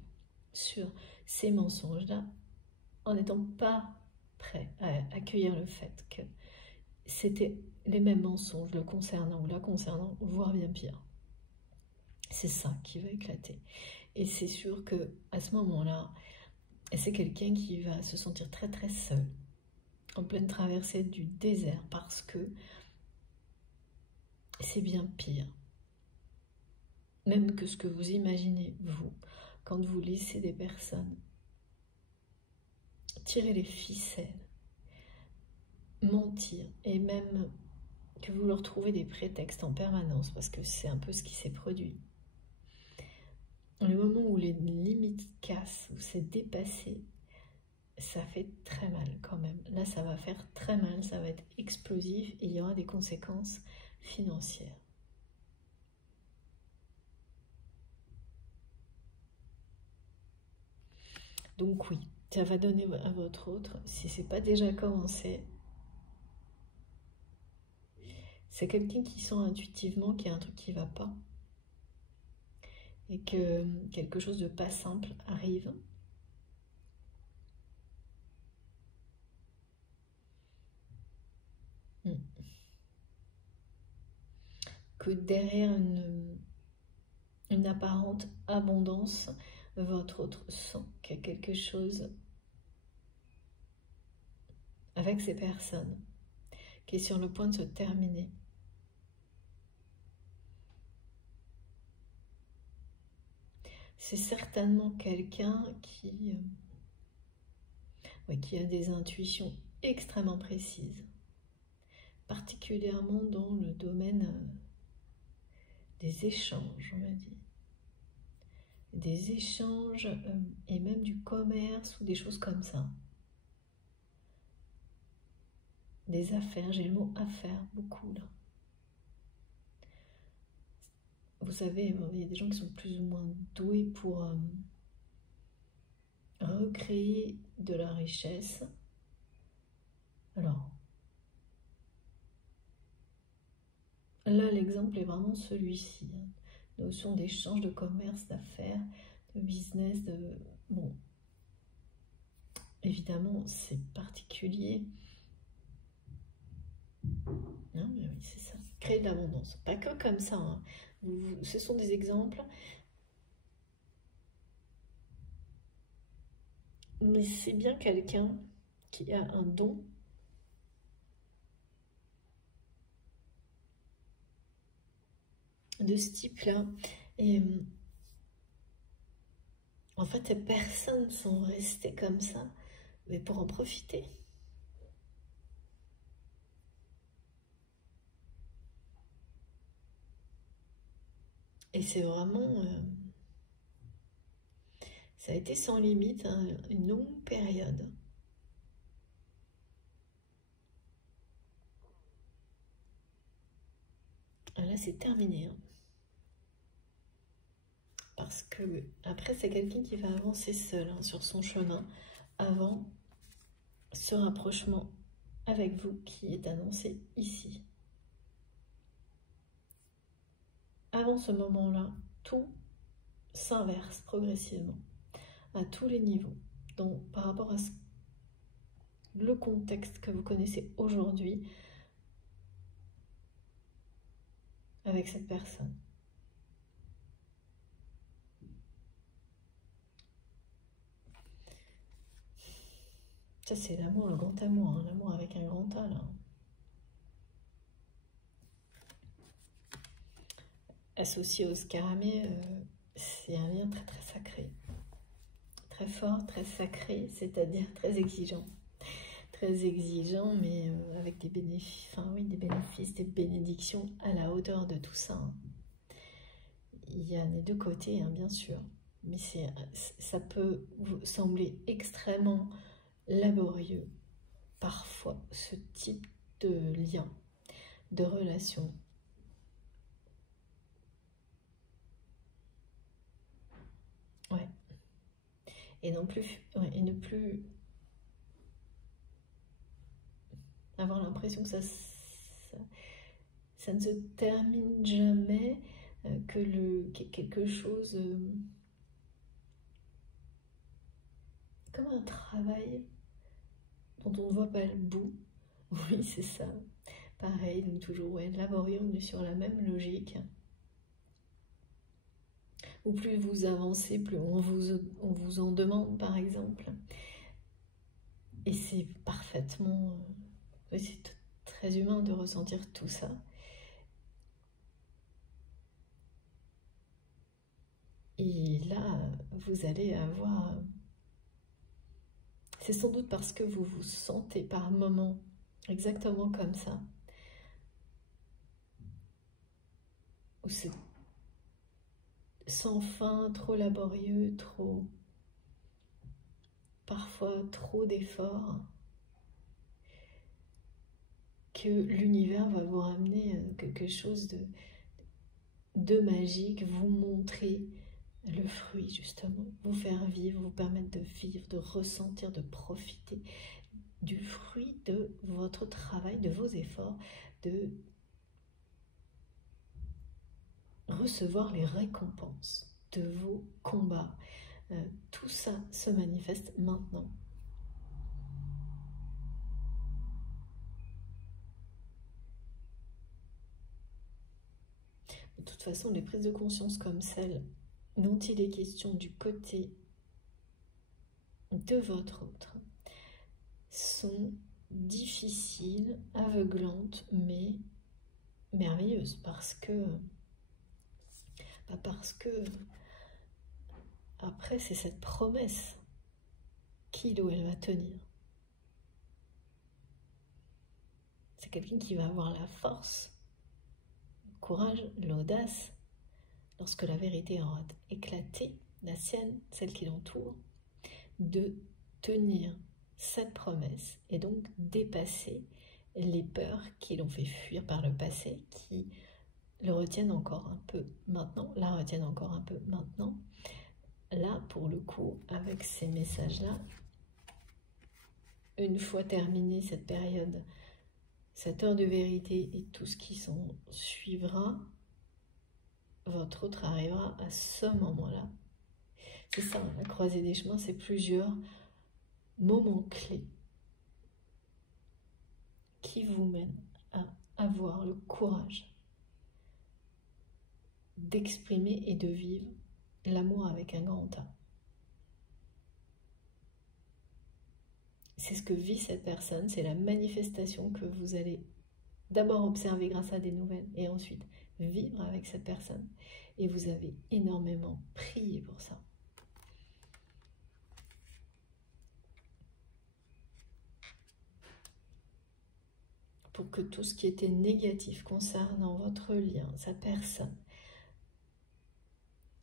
sur ces mensonges-là, en n'étant pas prêt à accueillir le fait que c'était les mêmes mensonges le concernant ou la concernant, voire bien pire. C'est ça qui va éclater. Et c'est sûr que à ce moment-là, c'est quelqu'un qui va se sentir très très seul, en pleine traversée du désert, parce que c'est bien pire. Même que ce que vous imaginez, vous, quand vous laissez des personnes tirer les ficelles, mentir, et même que vous leur trouvez des prétextes en permanence, parce que c'est un peu ce qui s'est produit. Le moment où les limites cassent, où c'est dépassé, ça fait très mal quand même. Là, ça va faire très mal, ça va être explosif et il y aura des conséquences financières. Donc oui, ça va donner à votre autre, si c'est pas déjà commencé, c'est quelqu'un qui sent intuitivement qu'il y a un truc qui va pas et que quelque chose de pas simple arrive. Que derrière une apparente abondance, votre autre sent qu'il y a quelque chose avec ces personnes qui est sur le point de se terminer. C'est certainement quelqu'un qui a des intuitions extrêmement précises, particulièrement dans le domaine des échanges, on m'a dit. Des échanges et même du commerce ou des choses comme ça. Des affaires, j'ai le mot affaires, beaucoup là. Vous savez, il y a des gens qui sont plus ou moins doués pour recréer de la richesse. Alors, là, l'exemple est vraiment celui-ci. Notion d'échange, de commerce, d'affaires, de business, Bon, évidemment, c'est particulier. Non, mais oui, c'est ça. Créer de l'abondance. Pas que comme ça. Hein. Ce sont des exemples. Mais c'est bien quelqu'un qui a un don de ce type-là. Et en fait, ces personnes sont restées comme ça, mais pour en profiter. Et c'est vraiment... ça a été sans limite, hein, une longue période. Là, c'est terminé. Hein. Parce que après, c'est quelqu'un qui va avancer seul hein, sur son chemin avant ce rapprochement avec vous qui est annoncé ici. Avant ce moment-là, tout s'inverse progressivement à tous les niveaux. Donc, par rapport à le contexte que vous connaissez aujourd'hui avec cette personne. Ça, c'est l'amour, le grand amour, hein, l'amour avec un grand A, là. Associé au scaramé, c'est un lien très très sacré. Très fort, très sacré, c'est-à-dire très exigeant. Très exigeant, mais avec des bénéfices, des bénéfices, des bénédictions à la hauteur de tout ça. Hein. Il y a les deux côtés, hein, bien sûr, mais ça peut vous sembler extrêmement laborieux, parfois, ce type de lien, de relation. Ouais. Et non plus, et ne plus avoir l'impression que ça ne se termine jamais, que quelque chose comme un travail dont on ne voit pas le bout. Oui, c'est ça. Pareil, donc toujours laborieux, on est sur la même logique. Ou plus vous avancez, plus on vous en demande, par exemple. Et c'est parfaitement... c'est très humain de ressentir tout ça. Et là, vous allez avoir... C'est sans doute parce que vous vous sentez par moments exactement comme ça. Ou c'est sans fin, trop laborieux, parfois trop d'efforts, que l'univers va vous ramener quelque chose de magique, vous montrer le fruit justement, vous faire vivre, vous permettre de vivre, de ressentir, de profiter du fruit de votre travail, de vos efforts, de recevoir les récompenses de vos combats. Tout ça se manifeste maintenant. de toute façon, les prises de conscience comme celle dont il est question du côté de votre autre sont difficiles, aveuglantes, mais merveilleuses parce que après c'est cette promesse qu'il ou elle va tenir. C'est quelqu'un qui va avoir la force, le courage, l'audace, lorsque la vérité aura éclaté, la sienne, celle qui l'entoure, de tenir cette promesse et donc dépasser les peurs qui l'ont fait fuir par le passé, qui le retiennent encore un peu maintenant, la retiennent encore un peu maintenant. Là, pour le coup, avec ces messages-là, une fois terminée cette période, cette heure de vérité et tout ce qui s'en suivra, votre autre arrivera à ce moment-là. C'est ça, la croisée des chemins, c'est plusieurs moments clés qui vous mènent à avoir le courage d'exprimer et de vivre l'amour avec un grand A. C'est ce que vit cette personne, c'est la manifestation que vous allez d'abord observer grâce à des nouvelles et ensuite vivre avec cette personne. Et vous avez énormément prié pour ça. Pour que tout ce qui était négatif concernant votre lien, sa personne,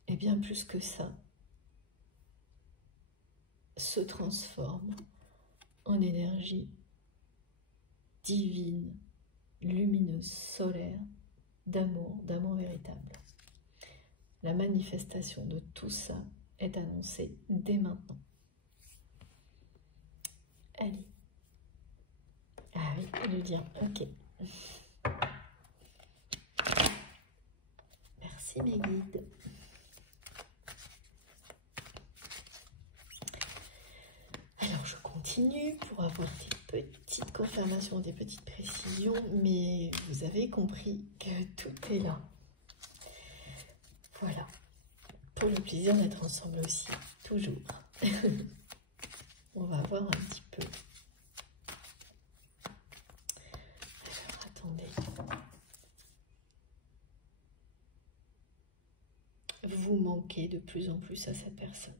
et bien plus que ça, se transforme en énergie divine, lumineuse, solaire, d'amour véritable. La manifestation de tout ça est annoncée dès maintenant. Allez. Ah oui, le lien, ok. Merci mes guides. Alors je continue pour avoir des petites confirmations, des petites précisions, mais vous avez compris que tout est là. Voilà, pour le plaisir d'être ensemble aussi, toujours. On va voir un petit peu. Alors attendez. Vous manquez de plus en plus à cette personne.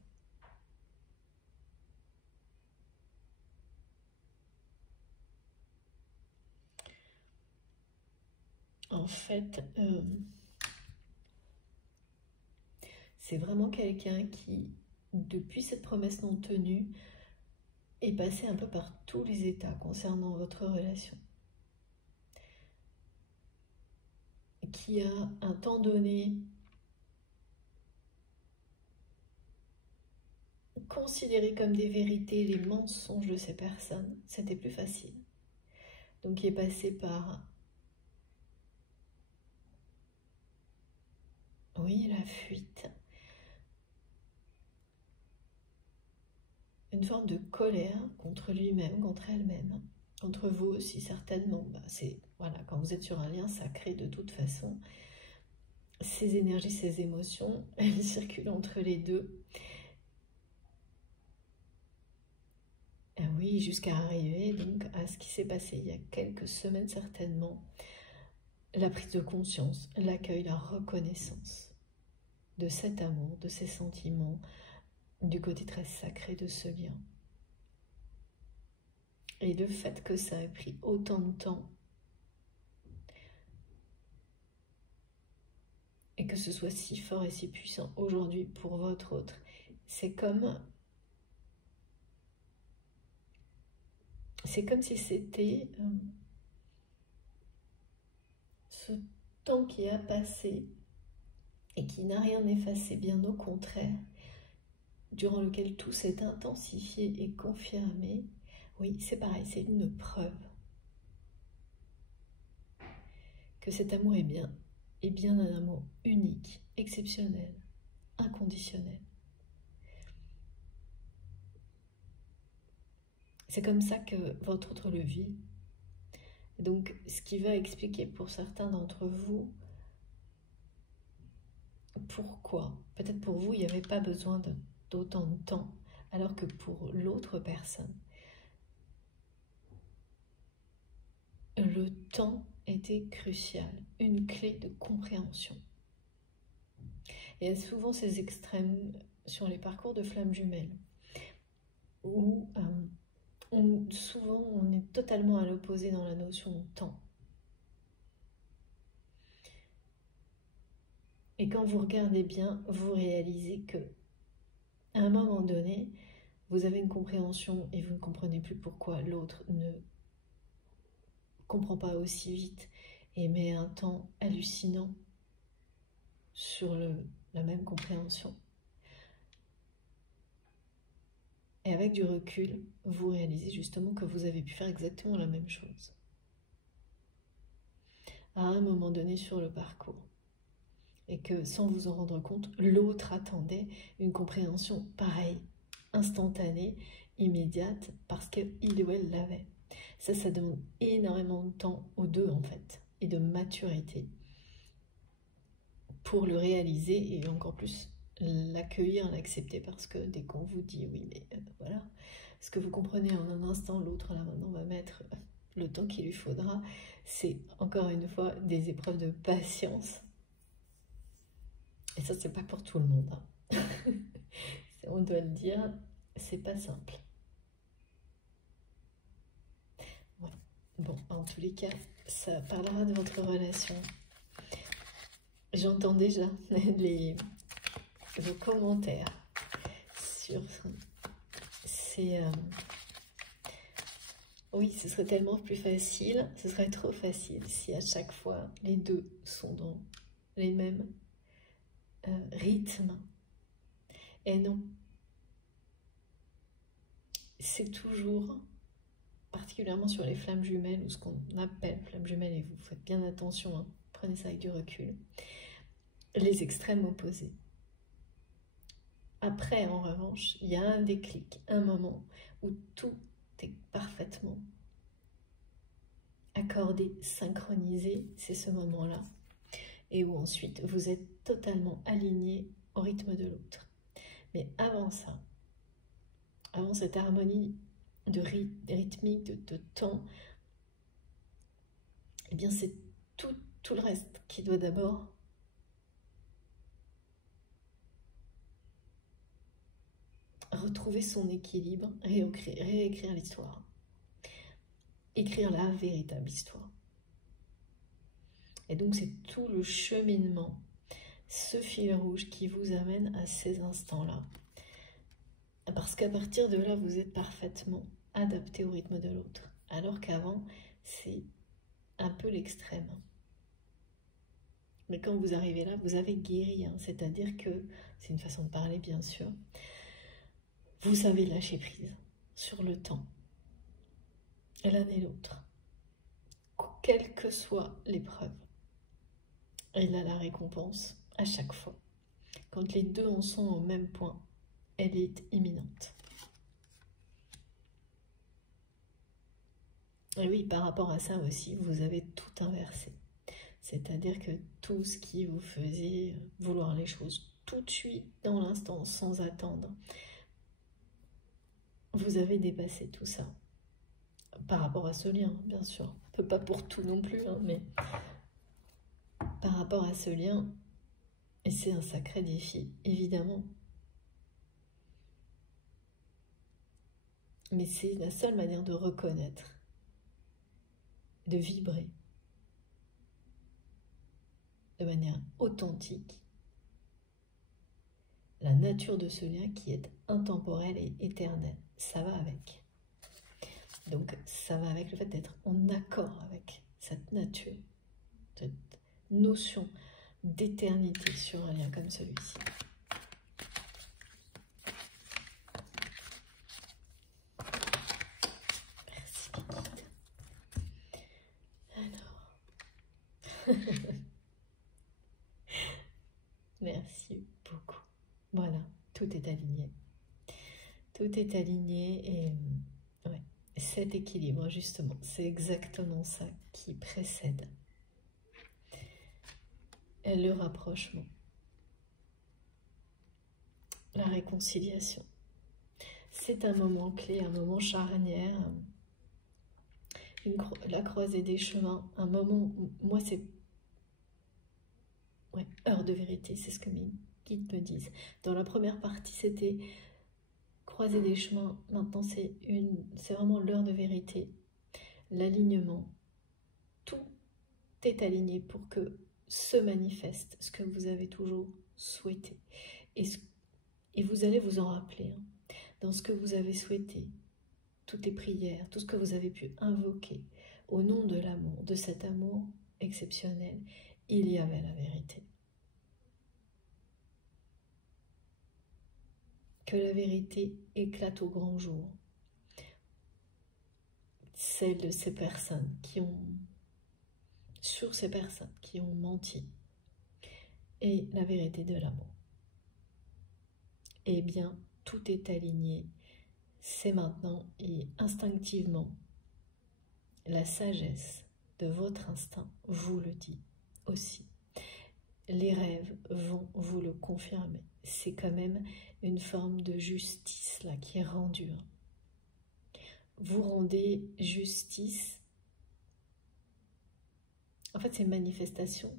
En fait, c'est vraiment quelqu'un qui, depuis cette promesse non tenue, est passé un peu par tous les états concernant votre relation. Qui a un temps donné considéré comme des vérités les mensonges de ces personnes, c'était plus facile. Donc il est passé par, oui, la fuite, une forme de colère contre lui-même, contre elle-même, contre vous aussi certainement. C'est voilà, quand vous êtes sur un lien sacré de toute façon, ces énergies, ces émotions, elles circulent entre les deux. Ah oui, jusqu'à arriver donc à ce qui s'est passé il y a quelques semaines certainement, la prise de conscience, l'accueil, la reconnaissance de cet amour, de ces sentiments, du côté très sacré de ce lien. Et le fait que ça ait pris autant de temps et que ce soit si fort et si puissant aujourd'hui pour votre autre, c'est comme si c'était ce temps qui a passé et qui n'a rien effacé, bien au contraire, durant lequel tout s'est intensifié et confirmé. Oui, c'est pareil, c'est une preuve que cet amour est bien un amour unique, exceptionnel, inconditionnel. C'est comme ça que votre autre le vit. Donc, ce qui va expliquer pour certains d'entre vous pourquoi. Peut-être pour vous, il n'y avait pas besoin d'autant de temps, alors que pour l'autre personne, le temps était crucial, une clé de compréhension. Et il y a souvent ces extrêmes sur les parcours de flammes jumelles, où souvent on est totalement à l'opposé dans la notion de temps. Et quand vous regardez bien, vous réalisez que à un moment donné, vous avez une compréhension et vous ne comprenez plus pourquoi l'autre ne comprend pas aussi vite et met un temps hallucinant sur la même compréhension. Et avec du recul, vous réalisez justement que vous avez pu faire exactement la même chose à un moment donné sur le parcours. Et que sans vous en rendre compte, l'autre attendait une compréhension pareille, instantanée, immédiate, parce qu'il ou elle l'avait. Ça demande énormément de temps aux deux en fait, et de maturité pour le réaliser et encore plus l'accueillir, l'accepter, parce que dès qu'on vous dit oui mais voilà, ce que vous comprenez en un instant, l'autre là maintenant va mettre le temps qu'il lui faudra. C'est encore une fois des épreuves de patience. Et ça, c'est pas pour tout le monde. Hein. On doit le dire, c'est pas simple. Ouais. Bon, en tous les cas, ça parlera de votre relation. J'entends déjà vos commentaires sur ces... Oui, ce serait tellement plus facile, ce serait trop facile si à chaque fois les deux sont dans les mêmes rythmes. Et non, c'est toujours, particulièrement sur les flammes jumelles, ou ce qu'on appelle flammes jumelles, et vous faites bien attention, hein, prenez ça avec du recul, les extrêmes opposés. Après, en revanche, il y a un déclic, un moment où tout est parfaitement accordé, synchronisé, c'est ce moment-là, et où ensuite vous êtes totalement aligné au rythme de l'autre. Mais avant ça, avant cette harmonie de rythmique, de temps, eh bien c'est tout le reste qui doit d'abord retrouver son équilibre, réécrire l'histoire, écrire la véritable histoire. Et donc c'est tout le cheminement, ce fil rouge qui vous amène à ces instants-là. Parce qu'à partir de là, vous êtes parfaitement adapté au rythme de l'autre. Alors qu'avant, c'est un peu l'extrême. Mais quand vous arrivez là, vous avez guéri. Hein, c'est-à-dire que, c'est une façon de parler bien sûr, vous savez lâcher prise sur le temps. L'un et l'autre. Quelle que soit l'épreuve. Et là, la récompense, à chaque fois. Quand les deux en sont au même point, elle est imminente. Et oui, par rapport à ça aussi, vous avez tout inversé. C'est-à-dire que tout ce qui vous faisait vouloir les choses tout de suite, dans l'instant, sans attendre, vous avez dépassé tout ça. Par rapport à ce lien, bien sûr. Pas pour tout non plus, hein, mais par rapport à ce lien, et c'est un sacré défi, évidemment. Mais c'est la seule manière de reconnaître, de vibrer de manière authentique la nature de ce lien qui est intemporel et éternel. Ça va avec. Donc ça va avec le fait d'être en accord avec cette nature, cette notion d'éternité sur un lien comme celui-ci. Merci Kikit. Alors... Merci beaucoup. Voilà, tout est aligné. Tout est aligné et ouais, cet équilibre, justement, c'est exactement ça qui précède le rapprochement. réconciliation. C'est un moment clé, un moment charnière, la croisée des chemins, un moment, moi c'est heure de vérité, c'est ce que mes guides me disent. Dans la première partie, c'était croiser des chemins, maintenant c'est vraiment l'heure de vérité, l'alignement. Tout est aligné pour que se manifeste ce que vous avez toujours souhaité. Et vous allez vous en rappeler, hein, dans ce que vous avez souhaité, toutes les prières, tout ce que vous avez pu invoquer au nom de l'amour, de cet amour exceptionnel, il y avait la vérité. Que la vérité éclate au grand jour. Celle de ces personnes sur ces personnes qui ont menti. Et la vérité de l'amour. Eh bien, tout est aligné. C'est maintenant et instinctivement, la sagesse de votre instinct vous le dit aussi. Les rêves vont vous le confirmer. C'est quand même une forme de justice là qui est rendue. Vous rendez justice. En fait, c'est une manifestation.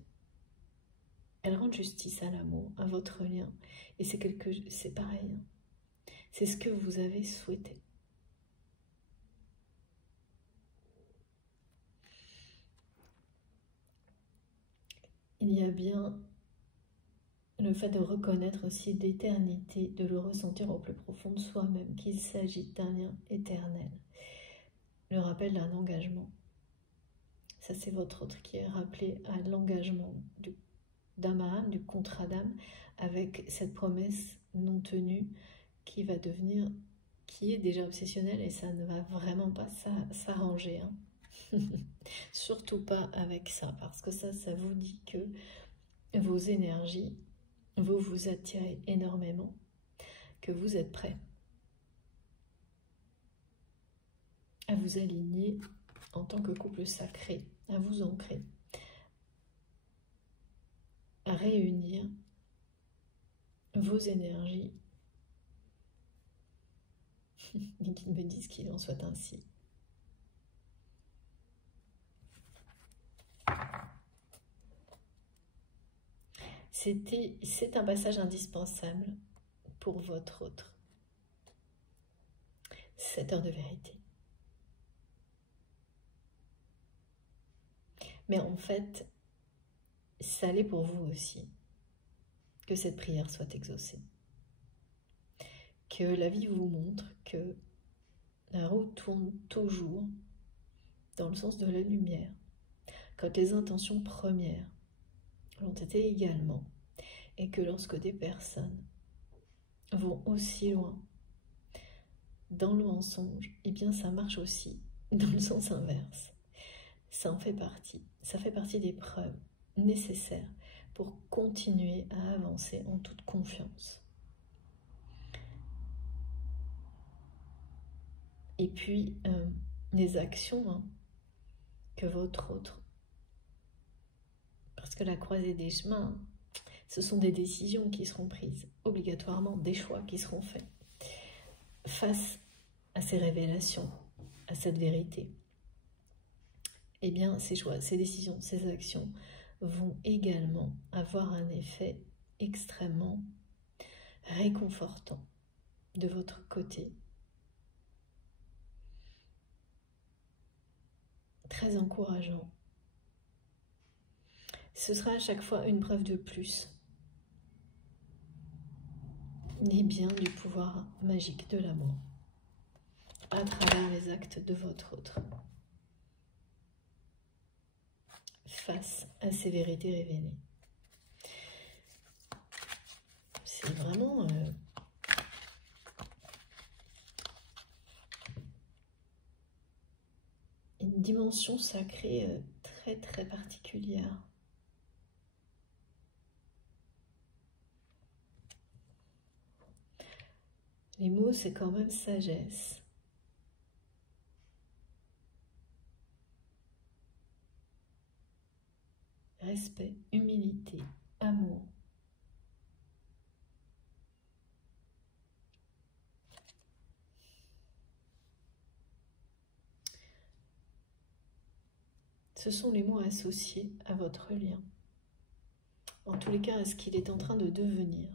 Elle rend justice à l'amour, à votre lien. Et c'est pareil. C'est ce que vous avez souhaité. Il y a bien le fait de reconnaître aussi l'éternité, de le ressentir au plus profond de soi-même, qu'il s'agit d'un lien éternel. Le rappel d'un engagement. Ça, c'est votre autre qui est rappelé à l'engagement d'âme à âme, du contrat d'âme, avec cette promesse non tenue qui va devenir, qui est déjà obsessionnelle, et ça ne va vraiment pas s'arranger. Hein. Surtout pas avec ça, parce que ça vous dit que vos énergies, vous attirez énormément, que vous êtes prêt à vous aligner en tant que couple sacré, à vous ancrer, à réunir vos énergies et qu'ils me disent qu'il en soit ainsi. C'est un passage indispensable pour votre autre. Cette heure de vérité. Mais en fait, ça l'est pour vous aussi, que cette prière soit exaucée. Que la vie vous montre que la roue tourne toujours dans le sens de la lumière, quand les intentions premières l'ont été également, et que lorsque des personnes vont aussi loin dans le mensonge, eh bien ça marche aussi dans le sens inverse. Ça en fait partie. Ça fait partie des preuves nécessaires pour continuer à avancer en toute confiance. Et puis, les actions que votre autre, parce que la croisée des chemins, ce sont des décisions qui seront prises, obligatoirement des choix qui seront faits face à ces révélations, à cette vérité. Eh bien, ces choix, ces décisions, ces actions vont également avoir un effet extrêmement réconfortant de votre côté, très encourageant. Ce sera à chaque fois une preuve de plus, et bien du pouvoir magique de l'amour à travers les actes de votre autre face à ces vérités révélées. C'est vraiment une dimension sacrée très très particulière. Les mots, c'est quand même sagesse. Respect, humilité, amour. Ce sont les mots associés à votre lien. En tous les cas, à ce qu'il est en train de devenir.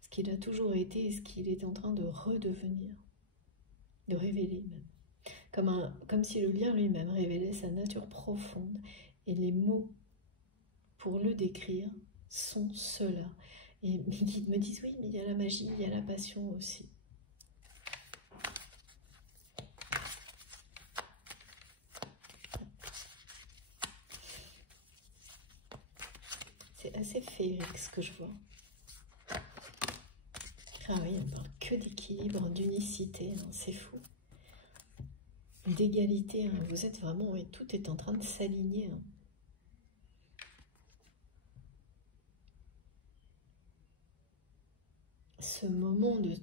Ce qu'il a toujours été et ce qu'il est en train de redevenir. De révéler même. Comme si le lien lui-même révélait sa nature profonde. Et les mots pour le décrire sont ceux-là. Et mes guides me disent, oui, mais il y a la magie, il y a la passion aussi. C'est assez féerique ce que je vois. Ah oui, on parle que d'équilibre, d'unicité, hein, c'est fou. D'égalité, hein, vous êtes vraiment, oui, tout est en train de s'aligner. Hein. Ce moment de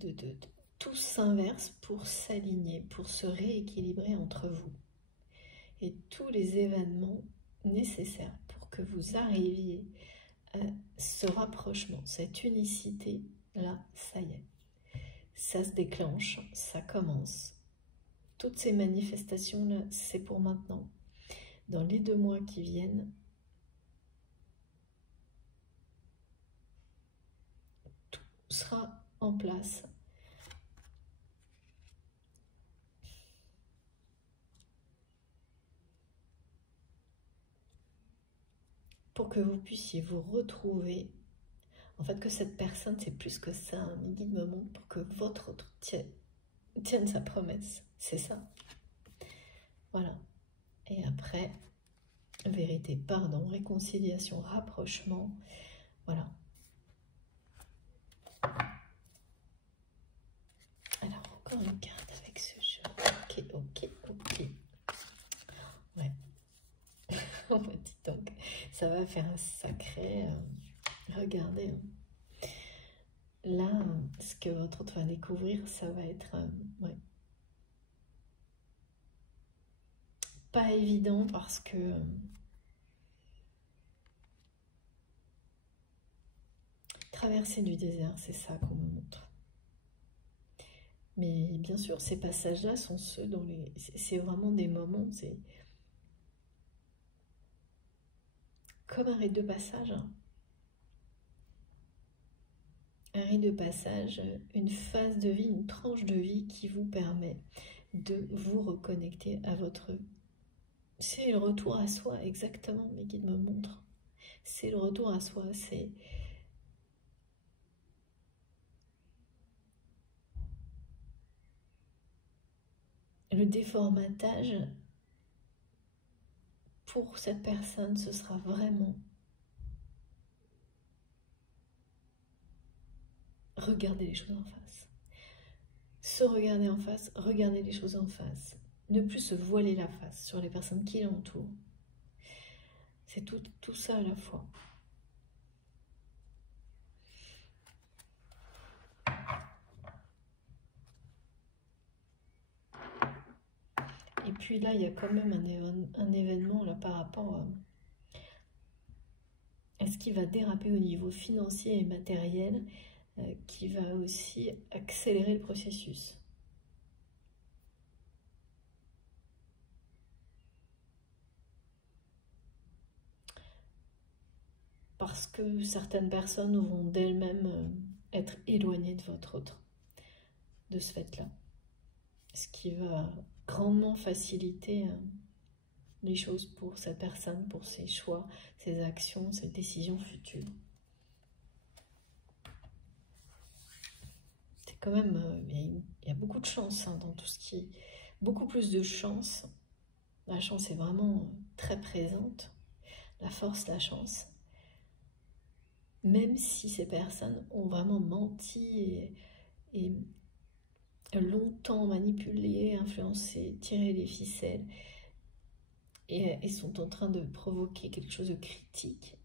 tout s'inverse pour s'aligner, pour se rééquilibrer entre vous. Et tous les événements nécessaires pour que vous arriviez à ce rapprochement, cette unicité, là, ça y est. Ça se déclenche, ça commence. Toutes ces manifestations-là, c'est pour maintenant. Dans les 2 mois qui viennent, tout sera en place. Pour que vous puissiez vous retrouver. En fait, que cette personne, c'est plus que ça. Hein. Mes guides me montrent pour que votre autre tienne sa promesse. C'est ça. Voilà. Et après, vérité, pardon, réconciliation, rapprochement. Voilà. Alors, encore une carte avec ce jeu. Ok. Ouais. On m'a dit donc, ça va faire un sacré... regardez. Hein. Là, ce que votre autre va découvrir, ça va être... ouais. Pas évident parce que... traverser du désert, c'est ça qu'on me montre. Mais bien sûr, ces passages-là sont ceux dont les... C'est vraiment des moments, c'est comme un rite de passage. Hein. Un rite de passage, une phase de vie, une tranche de vie qui vous permet de vous reconnecter à votre... C'est le retour à soi, exactement, mes guides me montrent. C'est le retour à soi, c'est... Le déformatage, pour cette personne, ce sera vraiment regarder les choses en face. Se regarder en face, regarder les choses en face. Ne plus se voiler la face sur les personnes qui l'entourent. C'est tout ça à la fois. Et puis là, il y a quand même un événement là par rapport à ce qui va déraper au niveau financier et matériel, qui va aussi accélérer le processus. Parce que certaines personnes vont d'elles-mêmes être éloignées de votre autre, de ce fait-là. Ce qui va grandement faciliter les choses pour cette personne, pour ses choix, ses actions, ses décisions futures. C'est quand même, il y a beaucoup de chance hein, dans tout ce qui est... Beaucoup plus de chance. La chance est vraiment très présente. La force, la chance. Même si ces personnes ont vraiment menti et longtemps manipulé, influencé, tiré les ficelles et sont en train de provoquer quelque chose de critique,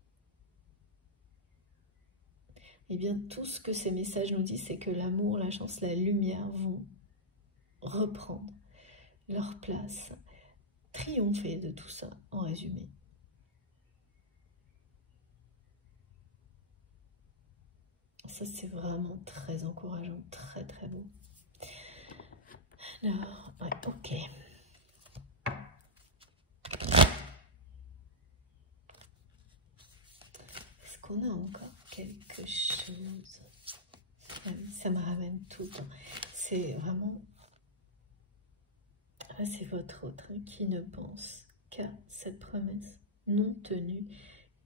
eh bien tout ce que ces messages nous disent, c'est que l'amour, la chance, la lumière vont reprendre leur place, triompher de tout ça en résumé. Ça c'est vraiment très encourageant, très très beau. Alors, ouais, ok. qu'on a encore quelque chose? Ah oui, ça me ramène tout le temps. C'est vraiment... Ah, c'est votre autre qui ne pense qu'à cette promesse non tenue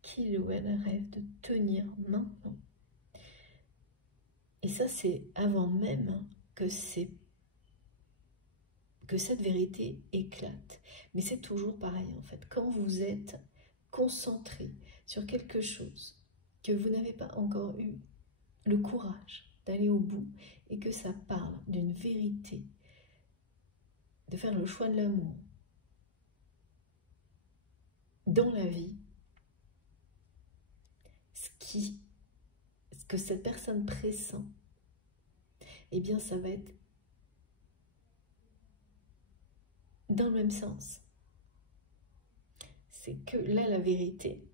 qu'il ou elle rêve de tenir maintenant. Et ça, c'est avant même que cette vérité éclate. Mais c'est toujours pareil en fait. Quand vous êtes concentré sur quelque chose que vous n'avez pas encore eu le courage d'aller au bout et que ça parle d'une vérité, de faire le choix de l'amour dans la vie, ce que cette personne pressent, eh bien ça va être dans le même sens. C'est que là, la vérité,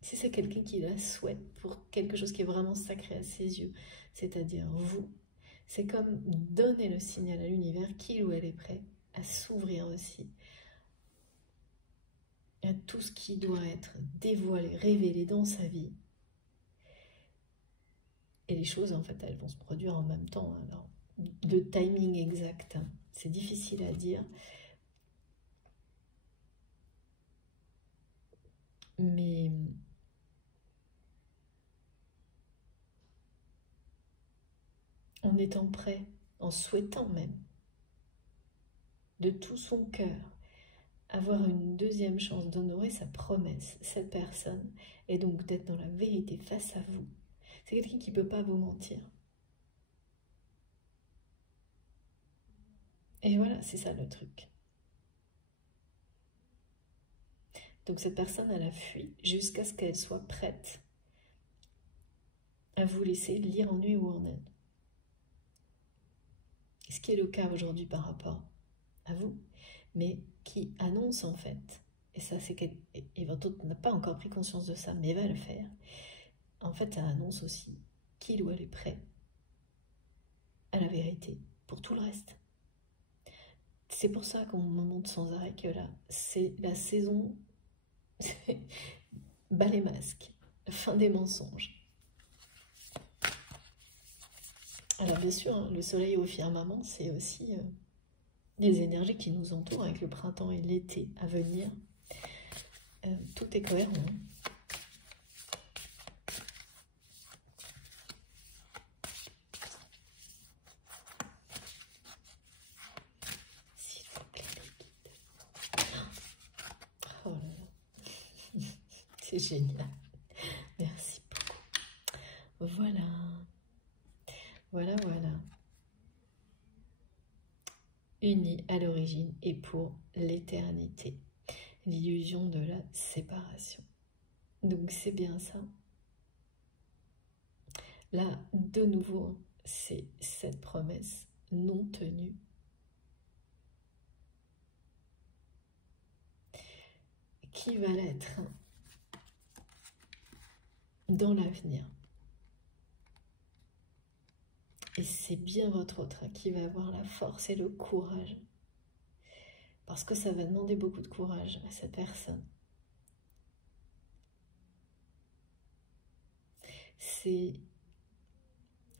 si c'est quelqu'un qui la souhaite pour quelque chose qui est vraiment sacré à ses yeux, c'est-à-dire vous, c'est comme donner le signal à l'univers qu'il ou elle est prêt à s'ouvrir aussi à tout ce qui doit être dévoilé, révélé dans sa vie. Et les choses, en fait, elles vont se produire en même temps. Alors, le timing exact, hein, c'est difficile à dire. Mais en étant prêt, en souhaitant même, de tout son cœur, avoir une deuxième chance d'honorer sa promesse, cette personne, et donc d'être dans la vérité face à vous. C'est quelqu'un qui ne peut pas vous mentir. Et voilà, c'est ça le truc. Donc cette personne, elle a fui jusqu'à ce qu'elle soit prête à vous laisser lire en nuit ou en naine. Ce qui est le cas aujourd'hui par rapport à vous, mais qui annonce en fait, et ça c'est et votre autre n'a pas encore pris conscience de ça, mais va le faire, en fait ça annonce aussi qu'il ou elle est prêt à la vérité pour tout le reste. C'est pour ça qu'on me montre sans arrêt que là, c'est la saison bas les masques, la fin des mensonges. Alors bien sûr, hein, le soleil au firmament, c'est aussi les énergies qui nous entourent avec le printemps et l'été à venir. Tout est cohérent. Hein. S'il vous plaît, les guides. Oh là là. C'est génial. Merci beaucoup. Voilà. Voilà, voilà. Unis à l'origine et pour l'éternité. L'illusion de la séparation. Donc c'est bien ça. Là, de nouveau, c'est cette promesse non tenue. Qui va l'être dans l'avenir. Et c'est bien votre autre qui va avoir la force et le courage. Parce que ça va demander beaucoup de courage à cette personne.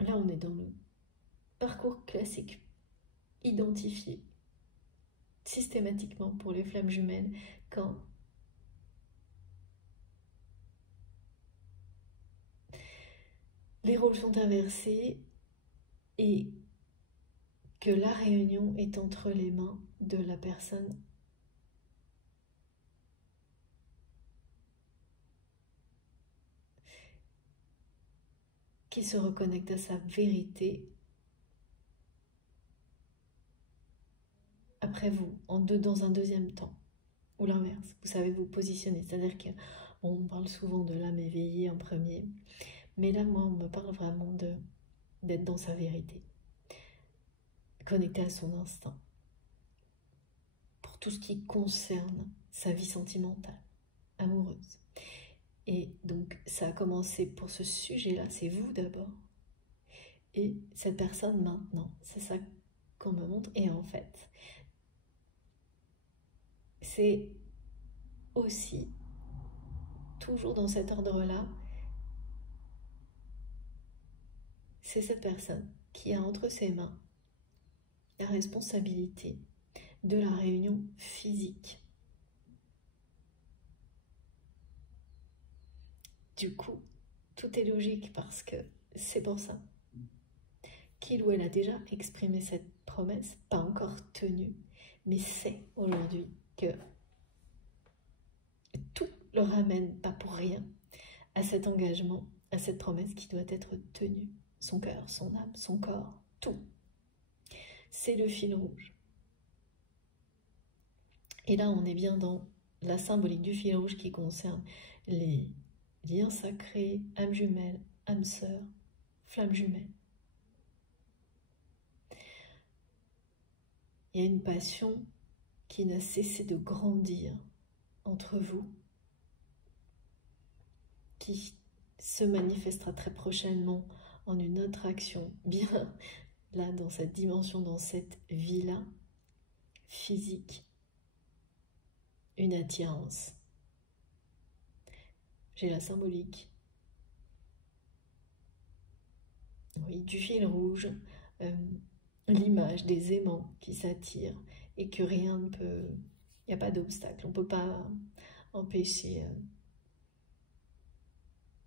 Là, on est dans le parcours classique, identifié systématiquement pour les flammes jumelles, quand les rôles sont inversés et que la réunion est entre les mains de la personne qui se reconnecte à sa vérité après vous, dans un deuxième temps, ou l'inverse, vous savez vous positionner, c'est-à-dire qu'on parle souvent de l'âme éveillée en premier, mais là, moi, on me parle vraiment d'être dans sa vérité, connecté à son instinct, pour tout ce qui concerne sa vie sentimentale, amoureuse. Et donc, ça a commencé pour ce sujet-là, c'est vous d'abord, et cette personne maintenant, c'est ça qu'on me montre, et en fait, c'est aussi toujours dans cet ordre-là, c'est cette personne qui a entre ses mains la responsabilité de la réunion physique. Du coup, tout est logique parce que c'est pour ça qu'il ou elle a déjà exprimé cette promesse, pas encore tenue, mais sait aujourd'hui que tout le ramène, pas pour rien, à cet engagement, à cette promesse qui doit être tenue. Son cœur, son âme, son corps, tout. C'est le fil rouge. Et là, on est bien dans la symbolique du fil rouge qui concerne les liens sacrés, âme jumelle, âme sœur, flamme jumelle. Il y a une passion qui n'a cessé de grandir entre vous, qui se manifestera très prochainement en une autre action, bien là dans cette dimension, dans cette vie-là, physique, une attirance. J'ai la symbolique, oui, du fil rouge, l'image des aimants qui s'attirent et que rien ne peut, il n'y a pas d'obstacle, on ne peut pas empêcher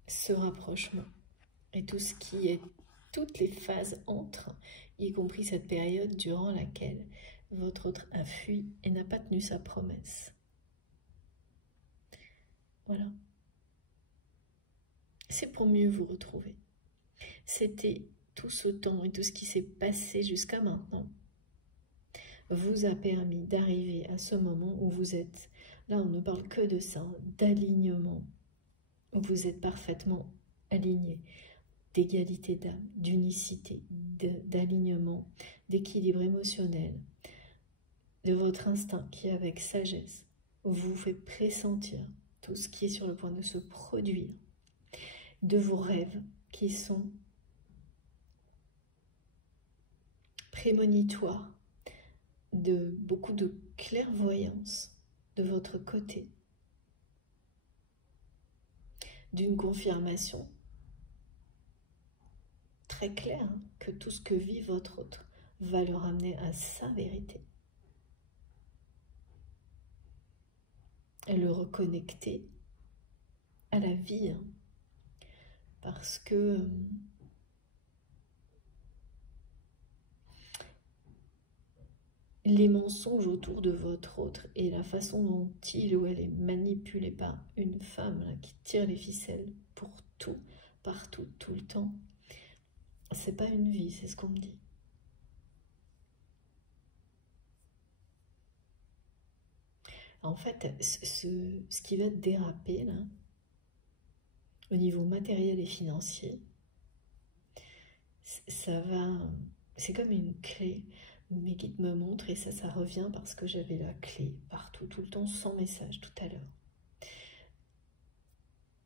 ce rapprochement. Et tout ce qui est, toutes les phases entrent, y compris cette période durant laquelle votre autre a fui et n'a pas tenu sa promesse. Voilà. C'est pour mieux vous retrouver. C'était tout ce temps et tout ce qui s'est passé jusqu'à maintenant vous a permis d'arriver à ce moment où vous êtes, là on ne parle que de ça, d'alignement, où vous êtes parfaitement aligné, d'égalité d'âme, d'unicité, d'alignement, d'équilibre émotionnel, de votre instinct qui, avec sagesse, vous fait pressentir tout ce qui est sur le point de se produire, de vos rêves qui sont prémonitoires, de beaucoup de clairvoyance de votre côté, d'une confirmation très claire que tout ce que vit votre autre va le ramener à sa vérité. Et le reconnecter à la vie, parce que les mensonges autour de votre autre et la façon dont il ou elle est manipulé par une femme là, qui tire les ficelles pour tout, partout, tout le temps, c'est pas une vie, c'est ce qu'on me dit. En fait, ce qui va déraper là, au niveau matériel et financier, ça va, c'est comme une clé. Mes guides me montrent, et ça revient parce que j'avais la clé partout, tout le temps, sans message tout à l'heure.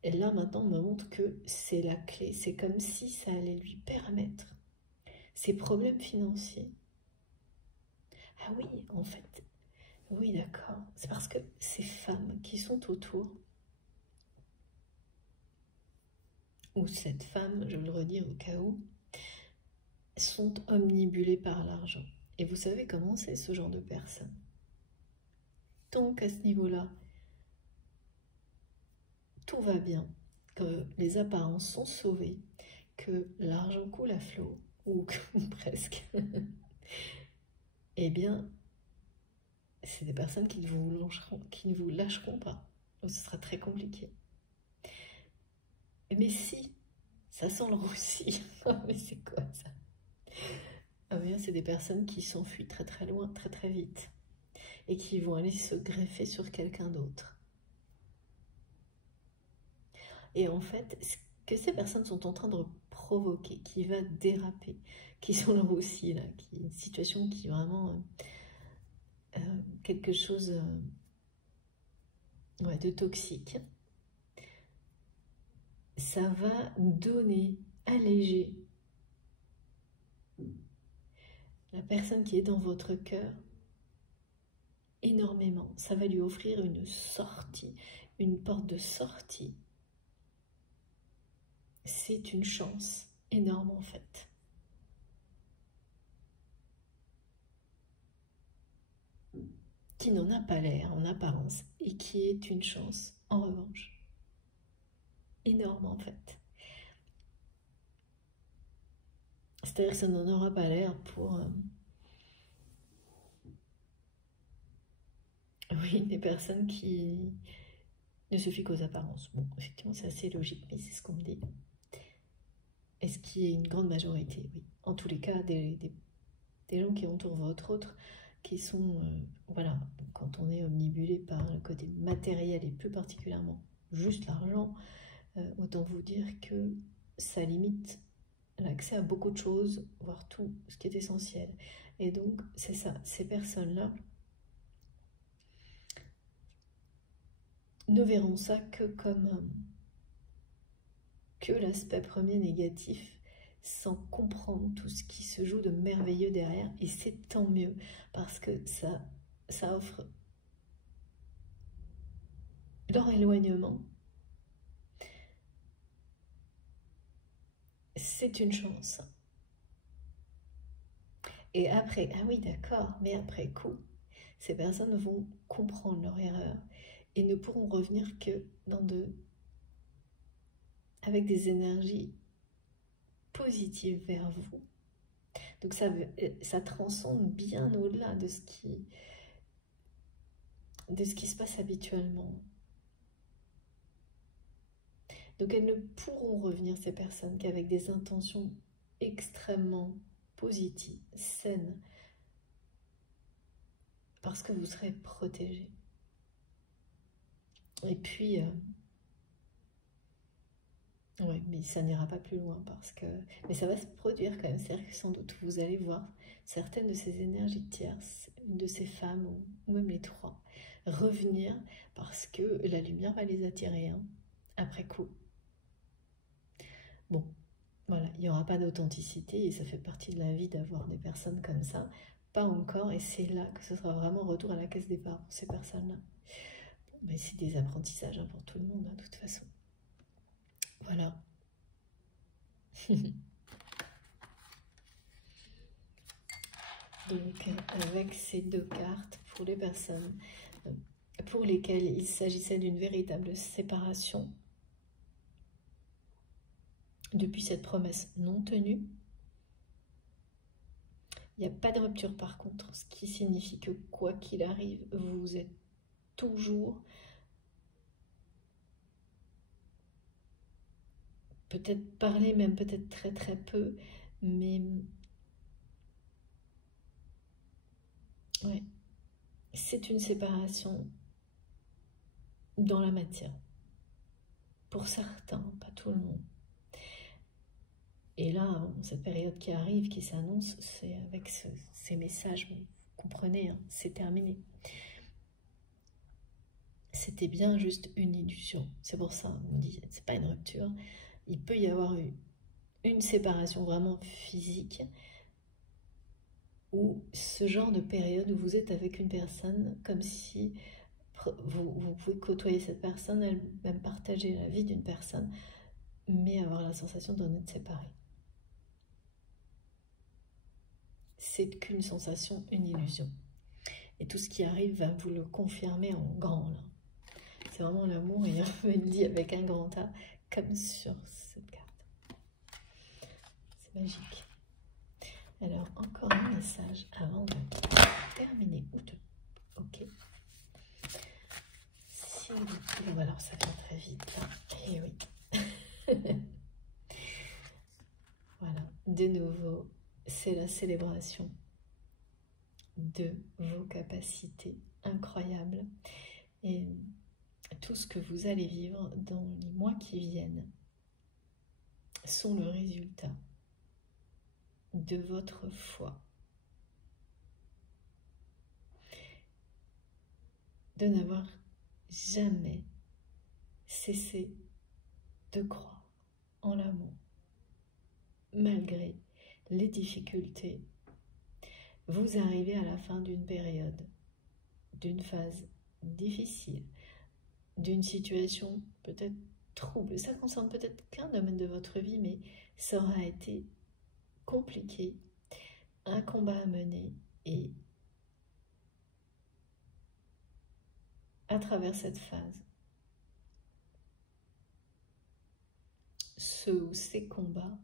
Et là, maintenant, on me montre que c'est la clé. C'est comme si ça allait lui permettre ses problèmes financiers. Ah oui, en fait, oui, d'accord. C'est parce que ces femmes qui sont autour, ou cette femme, je le redis au cas où, sont omnibulées par l'argent. Et vous savez comment c'est ce genre de personnes. Donc à ce niveau-là, tout va bien, que les apparences sont sauvées, que l'argent coule à flot, ou presque, eh bien, c'est des personnes qui ne vous lâcheront pas. Donc ce sera très compliqué. Mais si, ça sent le roussi. Mais c'est quoi ça? Ah bien, c'est des personnes qui s'enfuient très très loin, très très vite, et qui vont aller se greffer sur quelqu'un d'autre. Et en fait, ce que ces personnes sont en train de provoquer, qui va déraper, qui sont là aussi, là, qui est une situation qui est vraiment quelque chose de toxique, ça va donner, alléger la personne qui est dans votre cœur énormément. Ça va lui offrir une sortie, une porte de sortie. C'est une chance énorme en fait. Qui n'en a pas l'air en apparence et qui est une chance en revanche. Énorme en fait. C'est-à-dire que ça n'en aura pas l'air pour oui, des personnes qui ne se fient qu'aux apparences. Bon, effectivement, c'est assez logique, mais c'est ce qu'on me dit. Est-ce qu'il y a une grande majorité? Oui. En tous les cas, des gens qui entourent votre autre, qui sont, voilà, quand on est omnibulé par le côté matériel et plus particulièrement juste l'argent, autant vous dire que ça limite l'accès à beaucoup de choses, voire tout ce qui est essentiel. Et donc, c'est ça, ces personnes-là ne verront ça que comme que l'aspect premier négatif, sans comprendre tout ce qui se joue de merveilleux derrière. Et c'est tant mieux, parce que ça offre leur éloignement. C'est une chance. Et après, ah oui d'accord, mais après coup, ces personnes vont comprendre leur erreur et ne pourront revenir que avec des énergies positives vers vous. Donc ça transcende bien au-delà de ce qui se passe habituellement. Donc elles ne pourront revenir, ces personnes, qu'avec des intentions extrêmement positives, saines, parce que vous serez protégés. Et puis, oui, mais ça n'ira pas plus loin parce que... Mais ça va se produire quand même, c'est-à-dire que sans doute vous allez voir certaines de ces énergies tierces, une de ces femmes, ou même les trois, revenir parce que la lumière va les attirer, hein, après coup. Bon, voilà, il n'y aura pas d'authenticité et ça fait partie de la vie d'avoir des personnes comme ça. Pas encore, et c'est là que ce sera vraiment retour à la case départ pour ces personnes-là. Bon, mais c'est des apprentissages, hein, pour tout le monde, hein, de toute façon. Voilà. Donc, avec ces deux cartes, pour les personnes pour lesquelles il s'agissait d'une véritable séparation, depuis cette promesse non tenue, il n'y a pas de rupture par contre, ce qui signifie que quoi qu'il arrive, vous êtes toujours, peut-être parler, même peut-être très très peu, mais ouais, c'est une séparation dans la matière. Pour certains, pas tout le monde. Et là, cette période qui arrive, qui s'annonce, c'est avec ces messages, vous comprenez, hein, c'est terminé. C'était bien juste une illusion. C'est pour ça, on dit, c'est pas une rupture. Il peut y avoir eu une séparation vraiment physique, ou ce genre de période où vous êtes avec une personne comme si vous pouvez côtoyer cette personne, elle même partager la vie d'une personne, mais avoir la sensation d'en être séparé. C'est qu'une sensation, une illusion. Et tout ce qui arrive va vous le confirmer en grand, là. C'est vraiment l'amour, et on me le dit avec un grand A, comme sur cette carte. C'est magique. Alors, encore un message avant de terminer. Ok. Si vous... alors ça vient très vite, là. Eh oui. Voilà. De nouveau, c'est la célébration de vos capacités incroyables. Et tout ce que vous allez vivre dans les mois qui viennent sont le résultat de votre foi, de n'avoir jamais cessé de croire en l'amour, malgré les difficultés. Vous arrivez à la fin d'une période, d'une phase difficile, d'une situation peut-être trouble. Ça concerne peut-être qu'un domaine de votre vie, mais ça aura été compliqué, un combat à mener, et à travers cette phase, ce ou ces combats,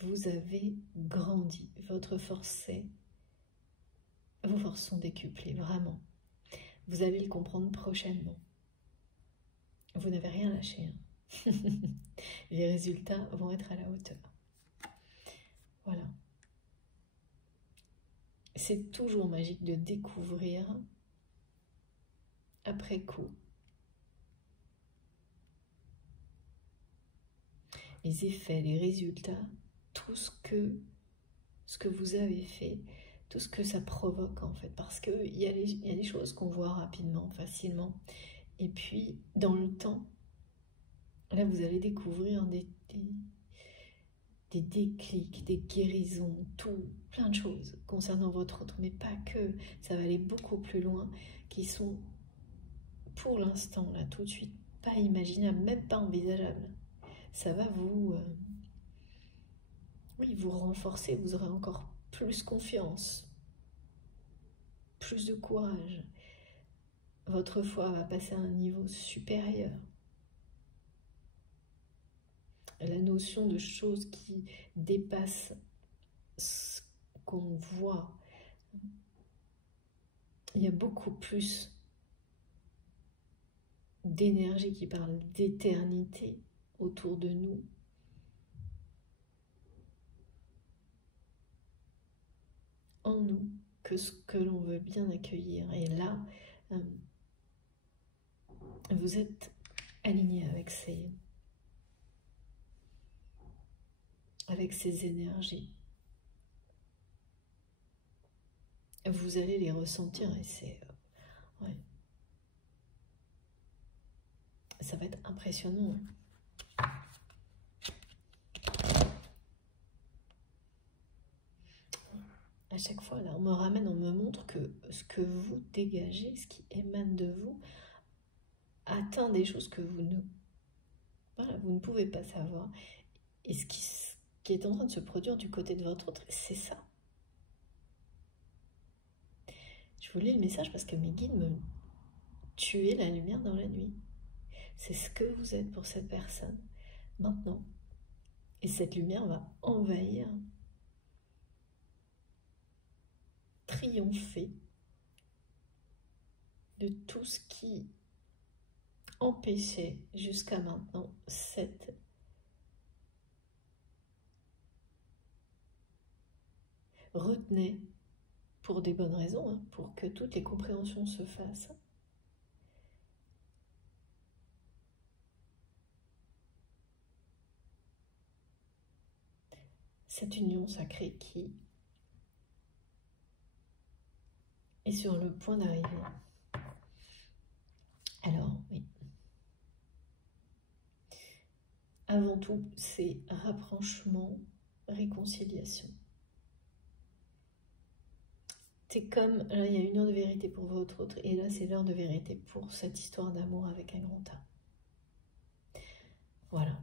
vous avez grandi, votre force vos forces sont décuplées, vraiment. Vous allez le comprendre prochainement. Vous n'avez rien lâché. Hein. Les résultats vont être à la hauteur. Voilà. C'est toujours magique de découvrir après coup les effets, les résultats, tout ce que vous avez fait, tout ce que ça provoque en fait, parce qu'il y a des choses qu'on voit rapidement, facilement, et puis dans le temps, là vous allez découvrir des déclics, des guérisons, tout, plein de choses concernant votre autre, mais pas que, ça va aller beaucoup plus loin, qui sont pour l'instant, là, tout de suite, pas imaginables, même pas envisageables. Ça va vous renforcer, vous aurez encore plus confiance, plus de courage. Votre foi va passer à un niveau supérieur. La notion de choses qui dépassent ce qu'on voit. Il y a beaucoup plus d'énergie qui parle d'éternité autour de nous. En nous, que ce que l'on veut bien accueillir. Et là, vous êtes aligné avec ces énergies. Vous allez les ressentir et c'est... ouais. Ça va être impressionnant. À chaque fois, là, on me montre que ce que vous dégagez, ce qui émane de vous, atteint des choses que vous ne pouvez pas savoir. Et ce qui est en train de se produire du côté de votre autre, c'est ça. Je vous lis le message parce que mes guides me tuent la lumière dans la nuit. C'est ce que vous êtes pour cette personne, maintenant. Et cette lumière va envahir, triompher de tout ce qui empêchait jusqu'à maintenant cette retenait pour des bonnes raisons, hein, pour que toutes les compréhensions se fassent. Cette union sacrée qui est sur le point d'arriver. Alors, oui. Avant tout, c'est rapprochement, réconciliation. C'est comme, là, il y a une heure de vérité pour votre autre, et là, c'est l'heure de vérité pour cette histoire d'amour avec un grand A. Voilà.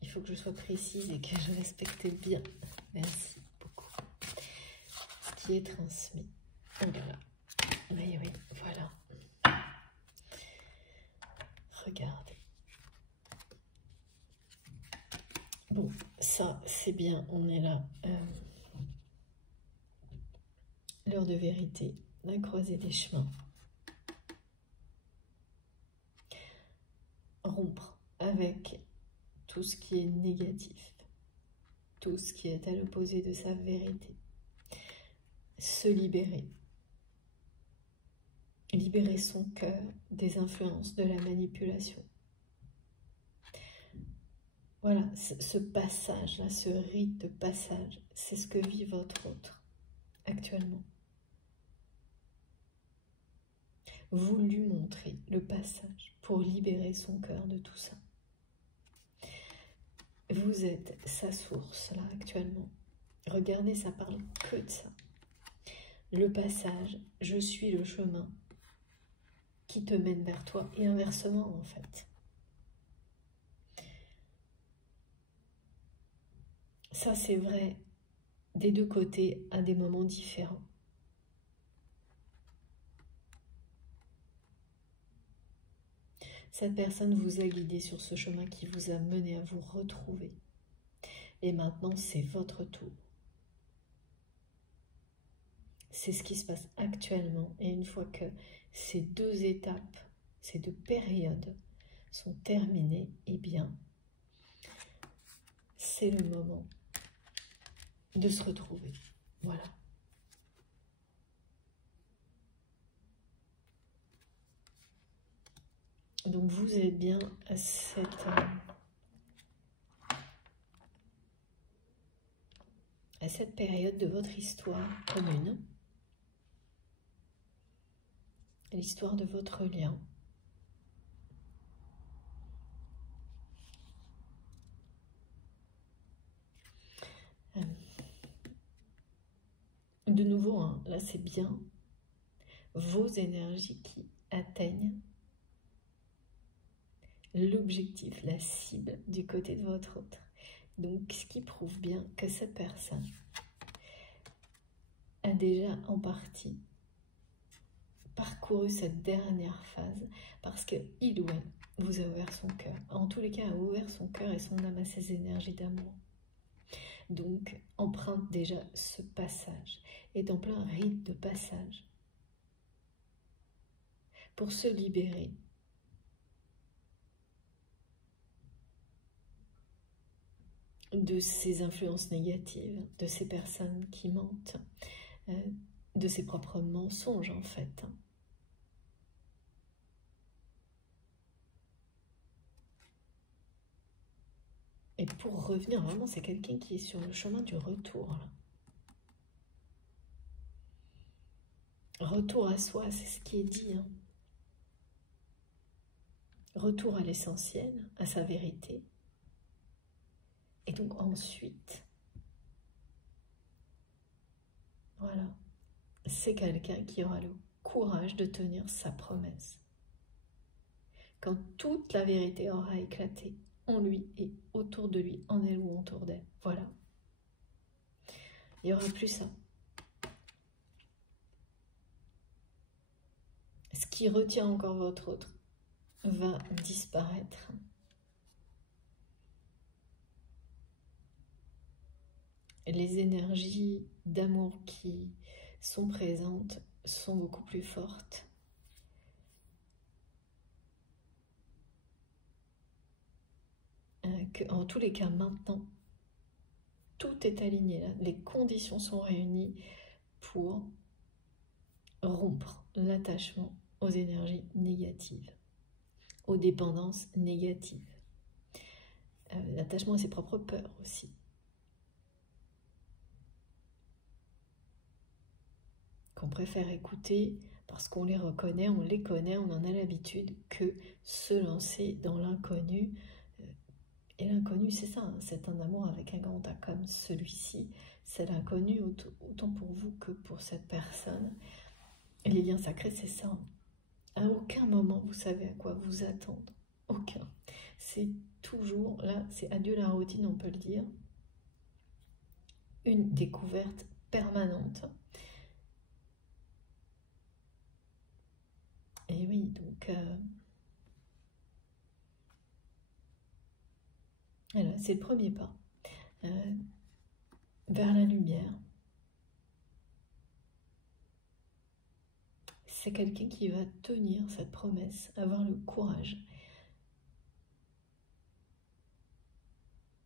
Il faut que je sois précise et que je respecte bien. Merci beaucoup. Ce qui est transmis. Voilà. Oui, oui, voilà. Regardez. Bon, ça, c'est bien. On est là. L'heure de vérité, la croisée des chemins. Rompre avec tout ce qui est négatif, tout ce qui est à l'opposé de sa vérité. Se libérer. Libérer son cœur des influences, de la manipulation. Voilà, ce passage-là, ce rite de passage, c'est ce que vit votre autre actuellement. Vous lui montrez le passage pour libérer son cœur de tout ça. Vous êtes sa source là actuellement. Regardez, ça parle que de ça. Le passage, je suis le chemin. qui te mène vers toi et inversement en fait. Ça c'est vrai des deux côtés à des moments différents. Cette personne vous a guidé sur ce chemin qui vous a mené à vous retrouver. Et maintenant, c'est votre tour. C'est ce qui se passe actuellement. Et une fois que ces deux étapes, ces deux périodes sont terminées, eh bien, c'est le moment de se retrouver. Voilà. Donc, vous êtes bien à cette période de votre histoire commune, l'histoire de votre lien. De nouveau, hein, là c'est bien vos énergies qui atteignent l'objectif, la cible du côté de votre autre. Donc, ce qui prouve bien que cette personne a déjà en partie parcouru cette dernière phase parce qu'il ou elle vous a ouvert son cœur. En tous les cas, a ouvert son cœur et son âme à ces énergies d'amour. Donc, emprunte déjà ce passage, est en plein rite de passage pour se libérer de ces influences négatives, de ces personnes qui mentent, de ses propres mensonges en fait. Et pour revenir, vraiment, c'est quelqu'un qui est sur le chemin du retour. Là. Retour à soi, c'est ce qui est dit. Hein. Retour à l'essentiel, à sa vérité. Et donc ensuite, voilà, c'est quelqu'un qui aura le courage de tenir sa promesse. Quand toute la vérité aura éclaté en lui et autour de lui, en elle ou autour d'elle. Voilà. Il n'y aura plus ça. Ce qui retient encore votre autre va disparaître. Les énergies d'amour qui sont présentes sont beaucoup plus fortes. En tous les cas, maintenant, tout est aligné. Là. Les conditions sont réunies pour rompre l'attachement aux énergies négatives, aux dépendances négatives. L'attachement à ses propres peurs aussi. Qu'on préfère écouter parce qu'on les reconnaît, on les connaît, on en a l'habitude, que se lancer dans l'inconnu. Et l'inconnu, c'est ça, hein, c'est un amour avec un grand A comme celui-ci. C'est l'inconnu autant pour vous que pour cette personne. Et les liens sacrés, c'est ça. À aucun moment, vous savez à quoi vous attendre. Aucun. C'est toujours, là, c'est adieu la routine, on peut le dire. Une découverte permanente. Et oui, donc... voilà, c'est le premier pas. Vers la lumière. C'est quelqu'un qui va tenir cette promesse, avoir le courage.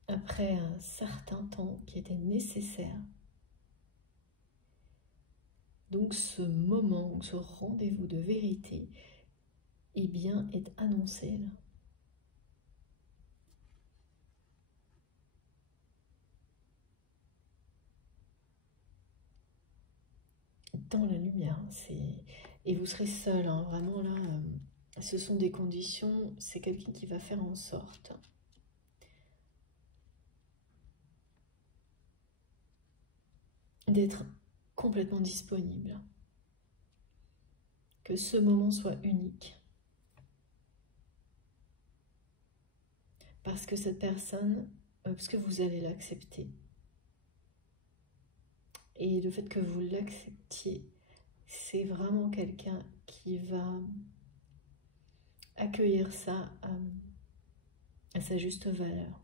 Après un certain temps qui était nécessaire. Donc ce moment, ce rendez-vous de vérité, eh bien, est annoncé là. Dans la lumière, et vous serez seul, hein, vraiment là, ce sont des conditions, c'est quelqu'un qui va faire en sorte d'être complètement disponible. que ce moment soit unique. Parce que cette personne, parce que vous allez l'accepter. Et le fait que vous l'acceptiez, c'est vraiment quelqu'un qui va accueillir ça à sa juste valeur.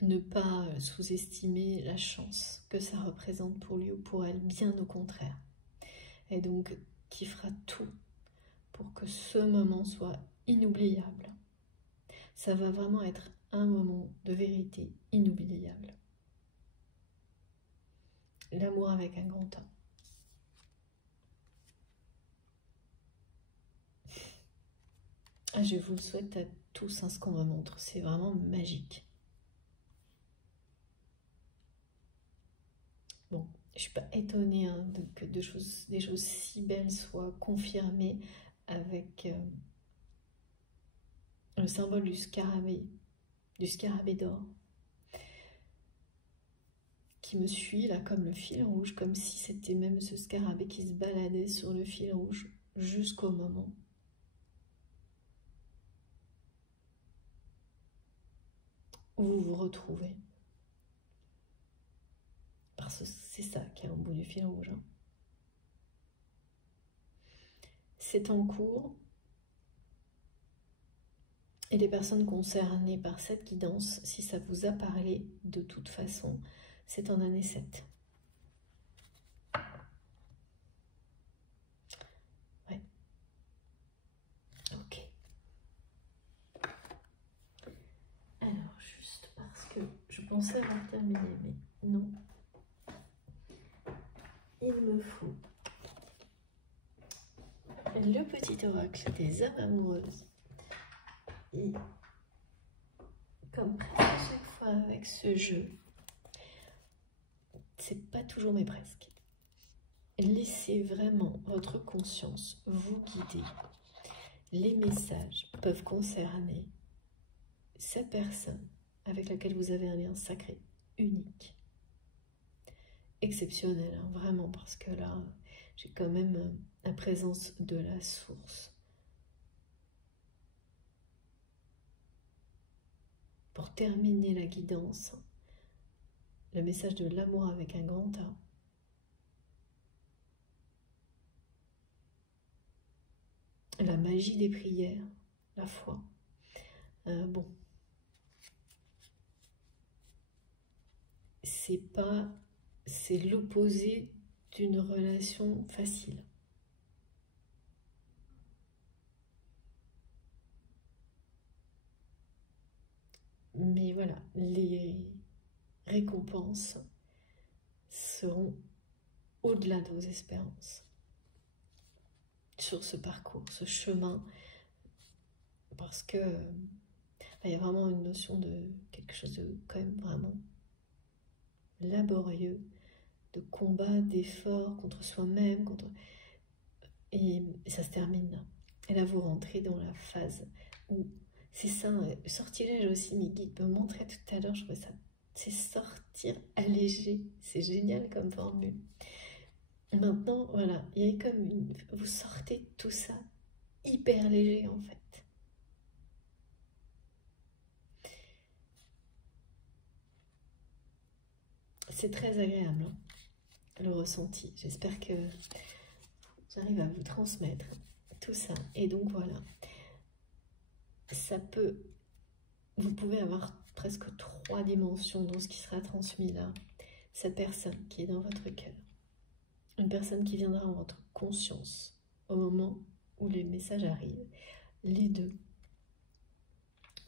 Ne pas sous-estimer la chance que ça représente pour lui ou pour elle, bien au contraire. Et donc, qui fera tout pour que ce moment soit inoubliable. Ça va vraiment être un moment de vérité inoubliable. L'amour avec un grand A. Je vous le souhaite à tous, hein, ce qu'on me montre. C'est vraiment magique. Bon, je ne suis pas étonnée hein, que des choses si belles soient confirmées avec le symbole du scarabée d'or, qui me suit là comme le fil rouge, comme si c'était même ce scarabée qui se baladait sur le fil rouge jusqu'au moment où vous vous retrouvez. Parce que c'est ça qui est au bout du fil rouge. Hein. C'est en cours. Et les personnes concernées par cette guidance, si ça vous a parlé de toute façon, c'est en année 7. Ouais. Ok. Alors, juste parce que je pensais avoir terminé, mais non. Il me faut le petit oracle des âmes amoureuses. Et comme presque à chaque fois avec ce jeu, c'est pas toujours mais presque. Laissez vraiment votre conscience vous guider. Les messages peuvent concerner cette personne avec laquelle vous avez un lien sacré, unique, exceptionnel, hein, vraiment, parce que là, j'ai quand même la présence de la source. Pour terminer la guidance, le message de l'amour avec un grand A. La magie des prières, la foi. Bon, c'est l'opposé d'une relation facile. Mais voilà, les récompenses seront au-delà de vos espérances sur ce parcours, ce chemin, parce que il y a vraiment une notion de quelque chose de quand même vraiment laborieux, de combat, d'effort contre soi-même, et ça se termine là. Et là, vous rentrez dans la phase où c'est ça, sortilège aussi, mes guides me montraient tout à l'heure, je trouvais ça, c'est sortir allégé, c'est génial comme formule. Maintenant, voilà, il y a comme vous sortez tout ça hyper léger en fait. C'est très agréable, hein, le ressenti. J'espère que j'arrive à vous transmettre tout ça. Et donc voilà, ça peut, vous pouvez avoir presque 3 dimensions dans ce qui sera transmis là. Cette personne qui est dans votre cœur, une personne qui viendra en votre conscience au moment où les messages arrivent, les deux,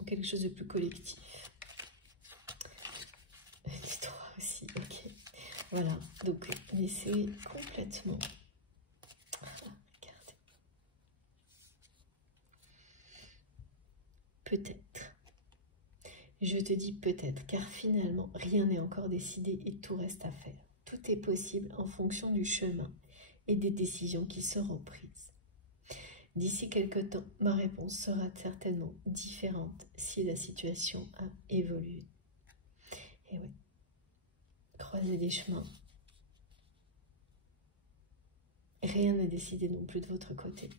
ou quelque chose de plus collectif. Les 3 aussi, ok. Voilà, donc laissez complètement. Regardez. Peut-être. Je te dis peut-être, car finalement, rien n'est encore décidé et tout reste à faire. Tout est possible en fonction du chemin et des décisions qui seront prises. D'ici quelque temps, ma réponse sera certainement différente si la situation a évolué. Et oui, croiser des chemins, Rien n'est décidé non plus de votre côté.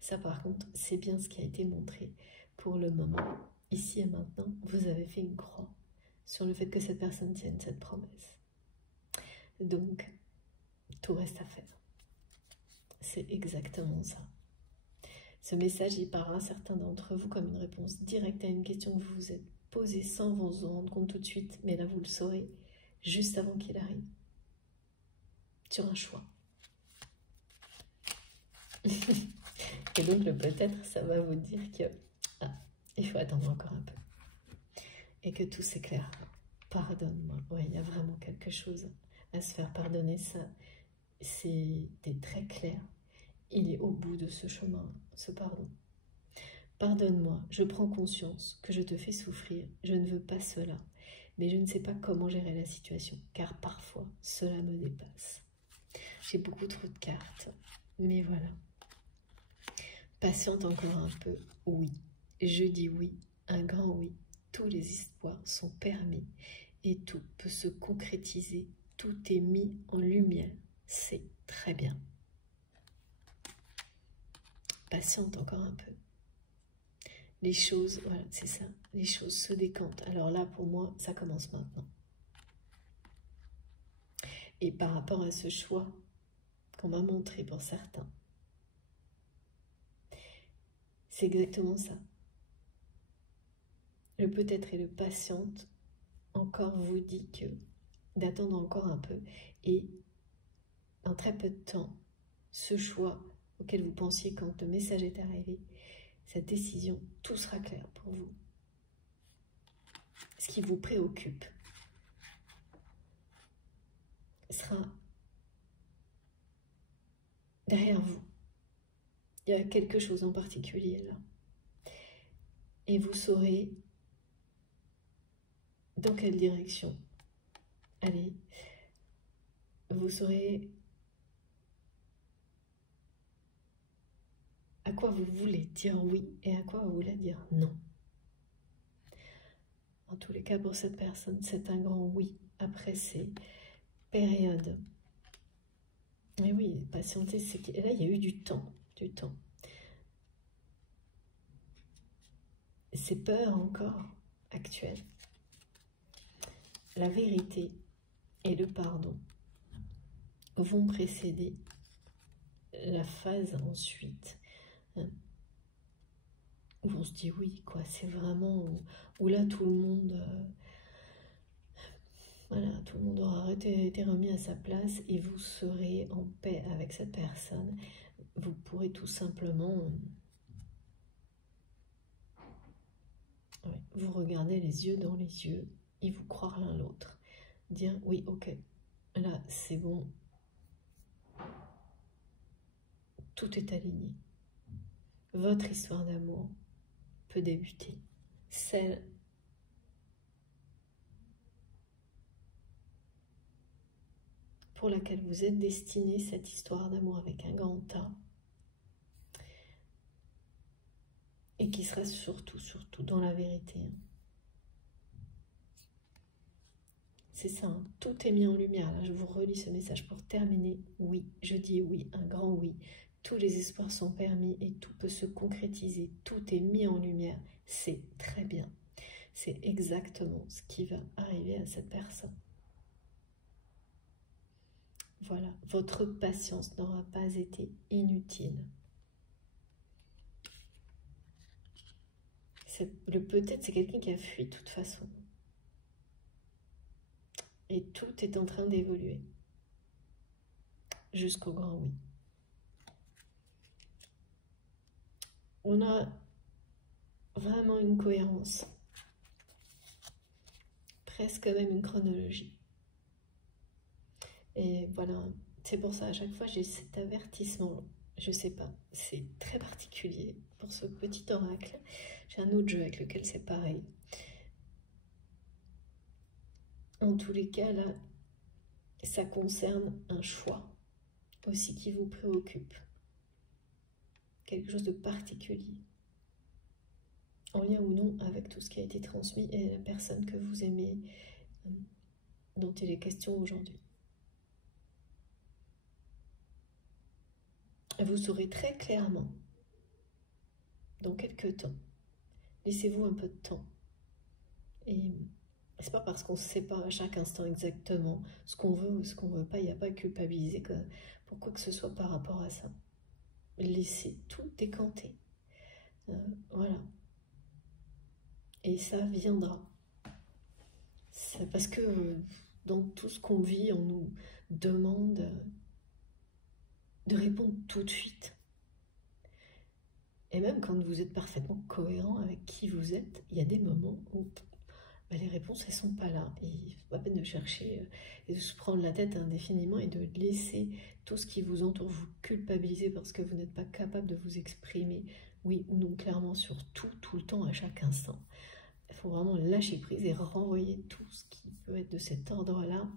Ça, par contre, c'est bien ce qui a été montré pour le moment. Ici et maintenant, vous avez fait une croix sur le fait que cette personne tienne cette promesse. Donc, tout reste à faire. C'est exactement ça. Ce message, il parlera à certains d'entre vous comme une réponse directe à une question que vous vous êtes posée sans vous en rendre compte tout de suite, mais là, vous le saurez juste avant qu'il arrive. Sur un choix. Et donc, le peut-être, ça va vous dire que il faut attendre encore un peu. Et que tout s'éclaire. Pardonne-moi. Oui, il y a vraiment quelque chose à se faire pardonner. Ça, c'est très clair. Il est au bout de ce chemin, ce pardon. Pardonne-moi, je prends conscience que je te fais souffrir. Je ne veux pas cela. Mais je ne sais pas comment gérer la situation, car parfois, cela me dépasse. J'ai beaucoup trop de cartes. Mais voilà. Patiente encore un peu, oui. Je dis oui, un grand oui. Tous les espoirs sont permis et tout peut se concrétiser. Tout est mis en lumière. C'est très bien. Patiente encore un peu. Les choses, voilà, c'est ça. Les choses se décantent. Alors là, pour moi, ça commence maintenant. Et par rapport à ce choix qu'on m'a montré pour certains, c'est exactement ça. Le peut-être et le patiente encore vous dit que d'attendre encore un peu et en très peu de temps, ce choix auquel vous pensiez quand le message est arrivé, cette décision, tout sera clair pour vous. Ce qui vous préoccupe sera derrière vous. Il y a quelque chose en particulier là. Et vous saurez dans quelle direction aller. Vous saurez à quoi vous voulez dire oui et à quoi vous voulez dire non. En tous les cas, pour cette personne, c'est un grand oui après ces périodes. Mais oui, patienter, c'est que là, il y a eu du temps, du temps. Ces peurs encore actuelles, la vérité et le pardon vont précéder la phase ensuite où on se dit oui, quoi. C'est vraiment où là tout le monde, voilà, tout le monde aura été remis à sa place et vous serez en paix avec cette personne. Vous pourrez tout simplement vous regarder les yeux dans les yeux et vous croire l'un l'autre. Dire oui, ok, là c'est bon, tout est aligné. Votre histoire d'amour peut débuter. Celle pour laquelle vous êtes destiné, cette histoire d'amour avec un grand A, et qui sera surtout dans la vérité. C'est ça, hein. Tout est mis en lumière. Là, je vous relis ce message pour terminer. Oui, je dis oui, un grand oui. Tous les espoirs sont permis et tout peut se concrétiser. Tout est mis en lumière. C'est très bien. C'est exactement ce qui va arriver à cette personne. Voilà, votre patience n'aura pas été inutile. Le peut-être, c'est quelqu'un qui a fui de toute façon. Et tout est en train d'évoluer. Jusqu'au grand oui. On a vraiment une cohérence. Presque même une chronologie. Et voilà, c'est pour ça, à chaque fois, j'ai cet avertissement. Je sais pas, c'est très particulier pour ce petit oracle. J'ai un autre jeu avec lequel c'est pareil. En tous les cas, là, ça concerne un choix aussi qui vous préoccupe. Quelque chose de particulier. En lien ou non avec tout ce qui a été transmis et la personne que vous aimez, dont il est question aujourd'hui. vous saurez très clairement dans quelques temps. Laissez-vous un peu de temps. Et c'est pas parce qu'on ne sait pas à chaque instant exactement ce qu'on veut ou ce qu'on veut pas, il n'y a pas à culpabiliser pour quoi que ce soit par rapport à ça. Laissez tout décanter. Voilà. Et ça viendra. C'est parce que dans tout ce qu'on vit, on nous demande de répondre tout de suite. Et même quand vous êtes parfaitement cohérent avec qui vous êtes, il y a des moments où les réponses, elles ne sont pas là. Et il ne faut pas peine de chercher et de se prendre la tête indéfiniment et de laisser tout ce qui vous entoure vous culpabiliser parce que vous n'êtes pas capable de vous exprimer, oui ou non, clairement sur tout le temps, à chaque instant. Il faut vraiment lâcher prise et renvoyer tout ce qui peut être de cet ordre-là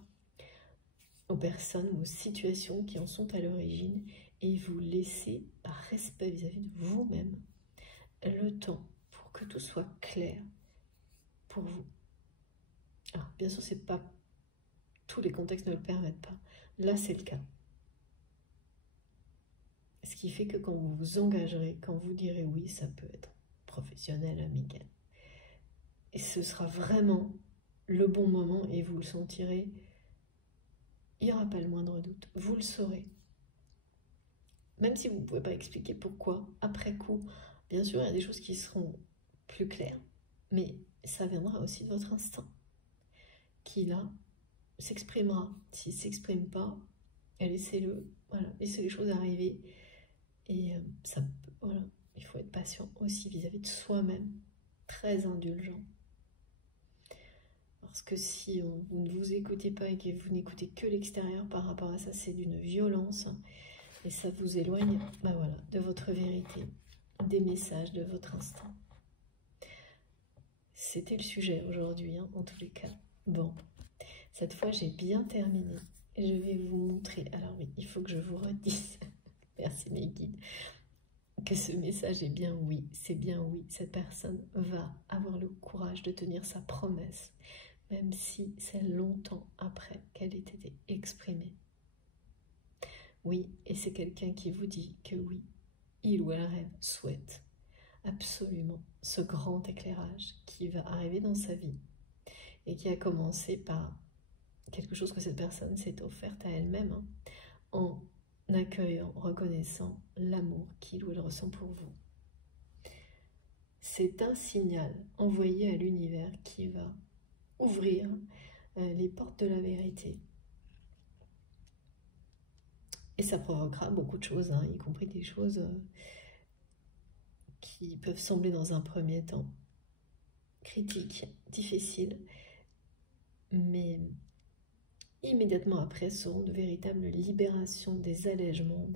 aux personnes ou aux situations qui en sont à l'origine et vous laisser, par respect vis-à-vis de vous-même, le temps pour que tout soit clair pour vous. Alors, bien sûr, c'est pas tous les contextes ne le permettent pas. Là, c'est le cas. Ce qui fait que quand vous vous engagerez, quand vous direz oui, ça peut être professionnel, amical. Et ce sera vraiment le bon moment et vous le sentirez. Il n'y aura pas le moindre doute. Vous le saurez. Même si vous ne pouvez pas expliquer pourquoi, après coup, bien sûr, il y a des choses qui seront plus claires, mais ça viendra aussi de votre instinct, qui là s'exprimera. S'il ne s'exprime pas, laissez-le, voilà, laissez les choses arriver. Et ça, voilà, il faut être patient aussi vis-à-vis de soi-même, très indulgent. Parce que si vous ne vous écoutez pas et que vous n'écoutez que l'extérieur par rapport à ça, c'est d'une violence. Et ça vous éloigne voilà, de votre vérité, des messages, de votre instinct. C'était le sujet aujourd'hui, en tous les cas. Bon, cette fois j'ai bien terminé. Et je vais vous montrer, alors oui, il faut que je vous redise, merci mes guides, que ce message est bien oui, c'est bien oui. Cette personne va avoir le courage de tenir sa promesse, même si c'est longtemps après qu'elle ait été exprimée. Oui, et c'est quelqu'un qui vous dit que oui, il ou elle souhaite absolument ce grand éclairage qui va arriver dans sa vie et qui a commencé par quelque chose que cette personne s'est offerte à elle-même en accueillant, reconnaissant l'amour qu'il ou elle ressent pour vous. C'est un signal envoyé à l'univers qui va ouvrir les portes de la vérité. Et ça provoquera beaucoup de choses, y compris des choses qui peuvent sembler dans un premier temps critiques, difficiles, mais immédiatement après seront de véritables libérations, des allègements,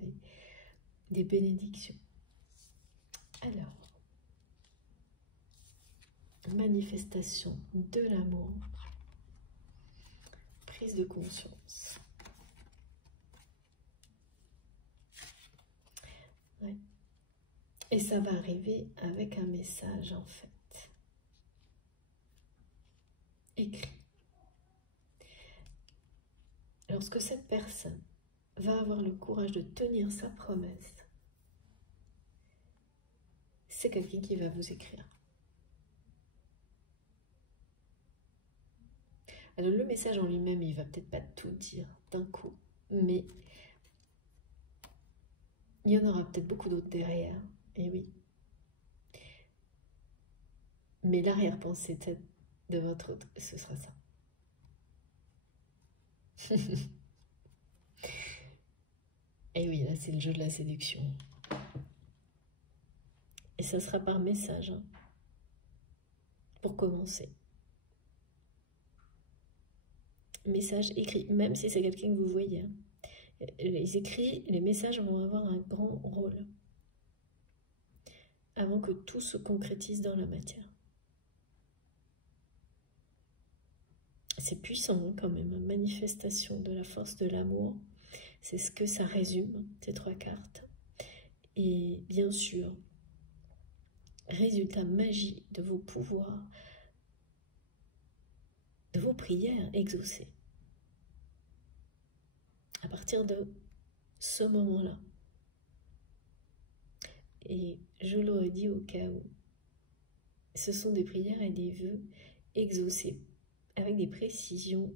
des bénédictions. Alors, manifestation de l'amour, prise de conscience. Ouais. Et ça va arriver avec un message en fait, écrit. Lorsque cette personne va avoir le courage de tenir sa promesse, c'est quelqu'un qui va vous écrire. Alors le message en lui-même, il va peut-être pas tout dire d'un coup, mais il y en aura peut-être beaucoup d'autres derrière, et oui. Mais l'arrière-pensée de votre autre, ce sera ça. Et oui, là c'est le jeu de la séduction. Et ça sera par message, pour commencer. Message écrit, même si c'est quelqu'un que vous voyez. Les écrits, les messages vont avoir un grand rôle avant que tout se concrétise dans la matière. C'est puissant quand même, manifestation de la force de l'amour. C'est ce que ça résume, ces 3 cartes. Et bien sûr, résultat magie de vos pouvoirs, de vos prières exaucées. À partir de ce moment-là, Et je le redis au cas où, ce sont des prières et des vœux exaucés avec des précisions.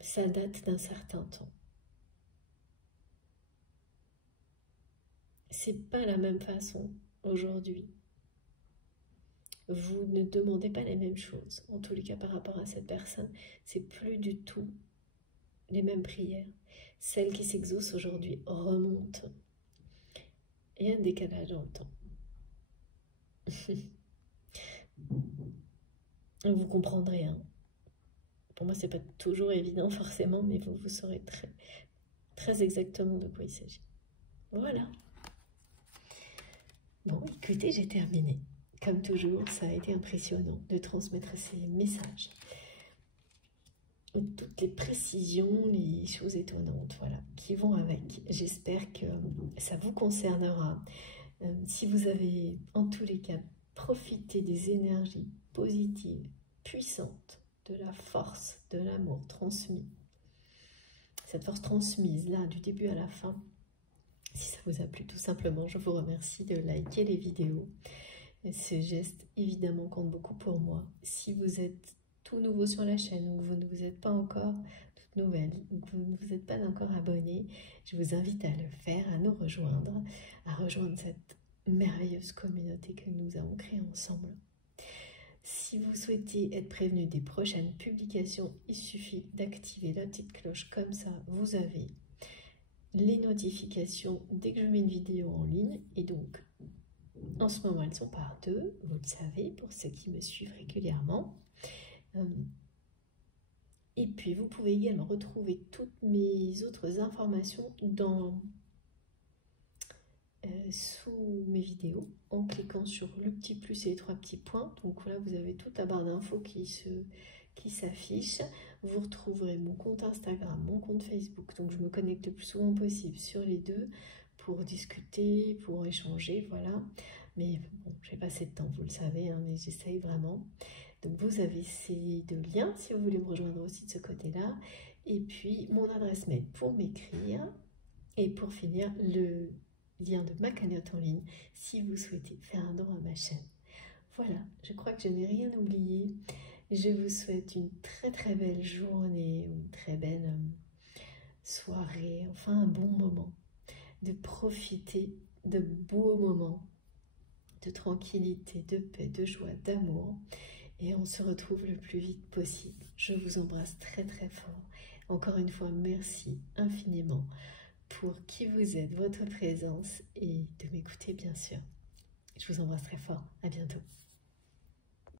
Ça date d'un certain temps. C'est pas la même façon aujourd'hui. Vous ne demandez pas les mêmes choses, en tous les cas par rapport à cette personne. C'est plus du tout les mêmes prières. Celles qui s'exaucent aujourd'hui remontent. Il y a un décalage dans le temps. Vous comprendrez, hein. Pour moi, c'est pas toujours évident forcément, mais vous saurez très exactement de quoi il s'agit. Voilà. Bon, écoutez, j'ai terminé. Comme toujours, ça a été impressionnant de transmettre ces messages. Toutes les précisions, les choses étonnantes, voilà, qui vont avec. J'espère que ça vous concernera. Si vous avez, en tous les cas, profité des énergies positives, puissantes, de la force, de l'amour transmis, cette force transmise là, du début à la fin, si ça vous a plu, tout simplement, je vous remercie de liker les vidéos. Ce geste, évidemment, compte beaucoup pour moi. Si vous êtes tout nouveau sur la chaîne ou que vous ne vous êtes pas encore toute nouvelle ou que vous ne vous êtes pas encore abonné, je vous invite à le faire, à nous rejoindre, à rejoindre cette merveilleuse communauté que nous avons créée ensemble. Si vous souhaitez être prévenu des prochaines publications, il suffit d'activer la petite cloche, comme ça vous avez les notifications dès que je mets une vidéo en ligne. Et donc, en ce moment, elles sont par deux, vous le savez, pour ceux qui me suivent régulièrement. Et puis, vous pouvez également retrouver toutes mes autres informations sous mes vidéos en cliquant sur le petit plus et les trois petits points. Donc là, vous avez toute la barre d'infos qui s'affiche. Vous retrouverez mon compte Instagram, mon compte Facebook. Donc je me connecte le plus souvent possible sur les deux pour discuter, pour échanger, voilà. Mais bon, j'ai pas assez de temps, vous le savez, hein, mais j'essaye vraiment. Donc vous avez ces deux liens si vous voulez me rejoindre aussi de ce côté-là. Et puis mon adresse mail pour m'écrire. Et pour finir, le lien de ma cagnotte en ligne si vous souhaitez faire un don à ma chaîne. Voilà, je crois que je n'ai rien oublié. Je vous souhaite une très belle journée, une très belle soirée, enfin un bon moment, de profiter de beaux moments, de tranquillité, de paix, de joie, d'amour. Et on se retrouve le plus vite possible. Je vous embrasse très fort. Encore une fois, merci infiniment pour qui vous êtes, votre présence et de m'écouter bien sûr. Je vous embrasse très fort. À bientôt.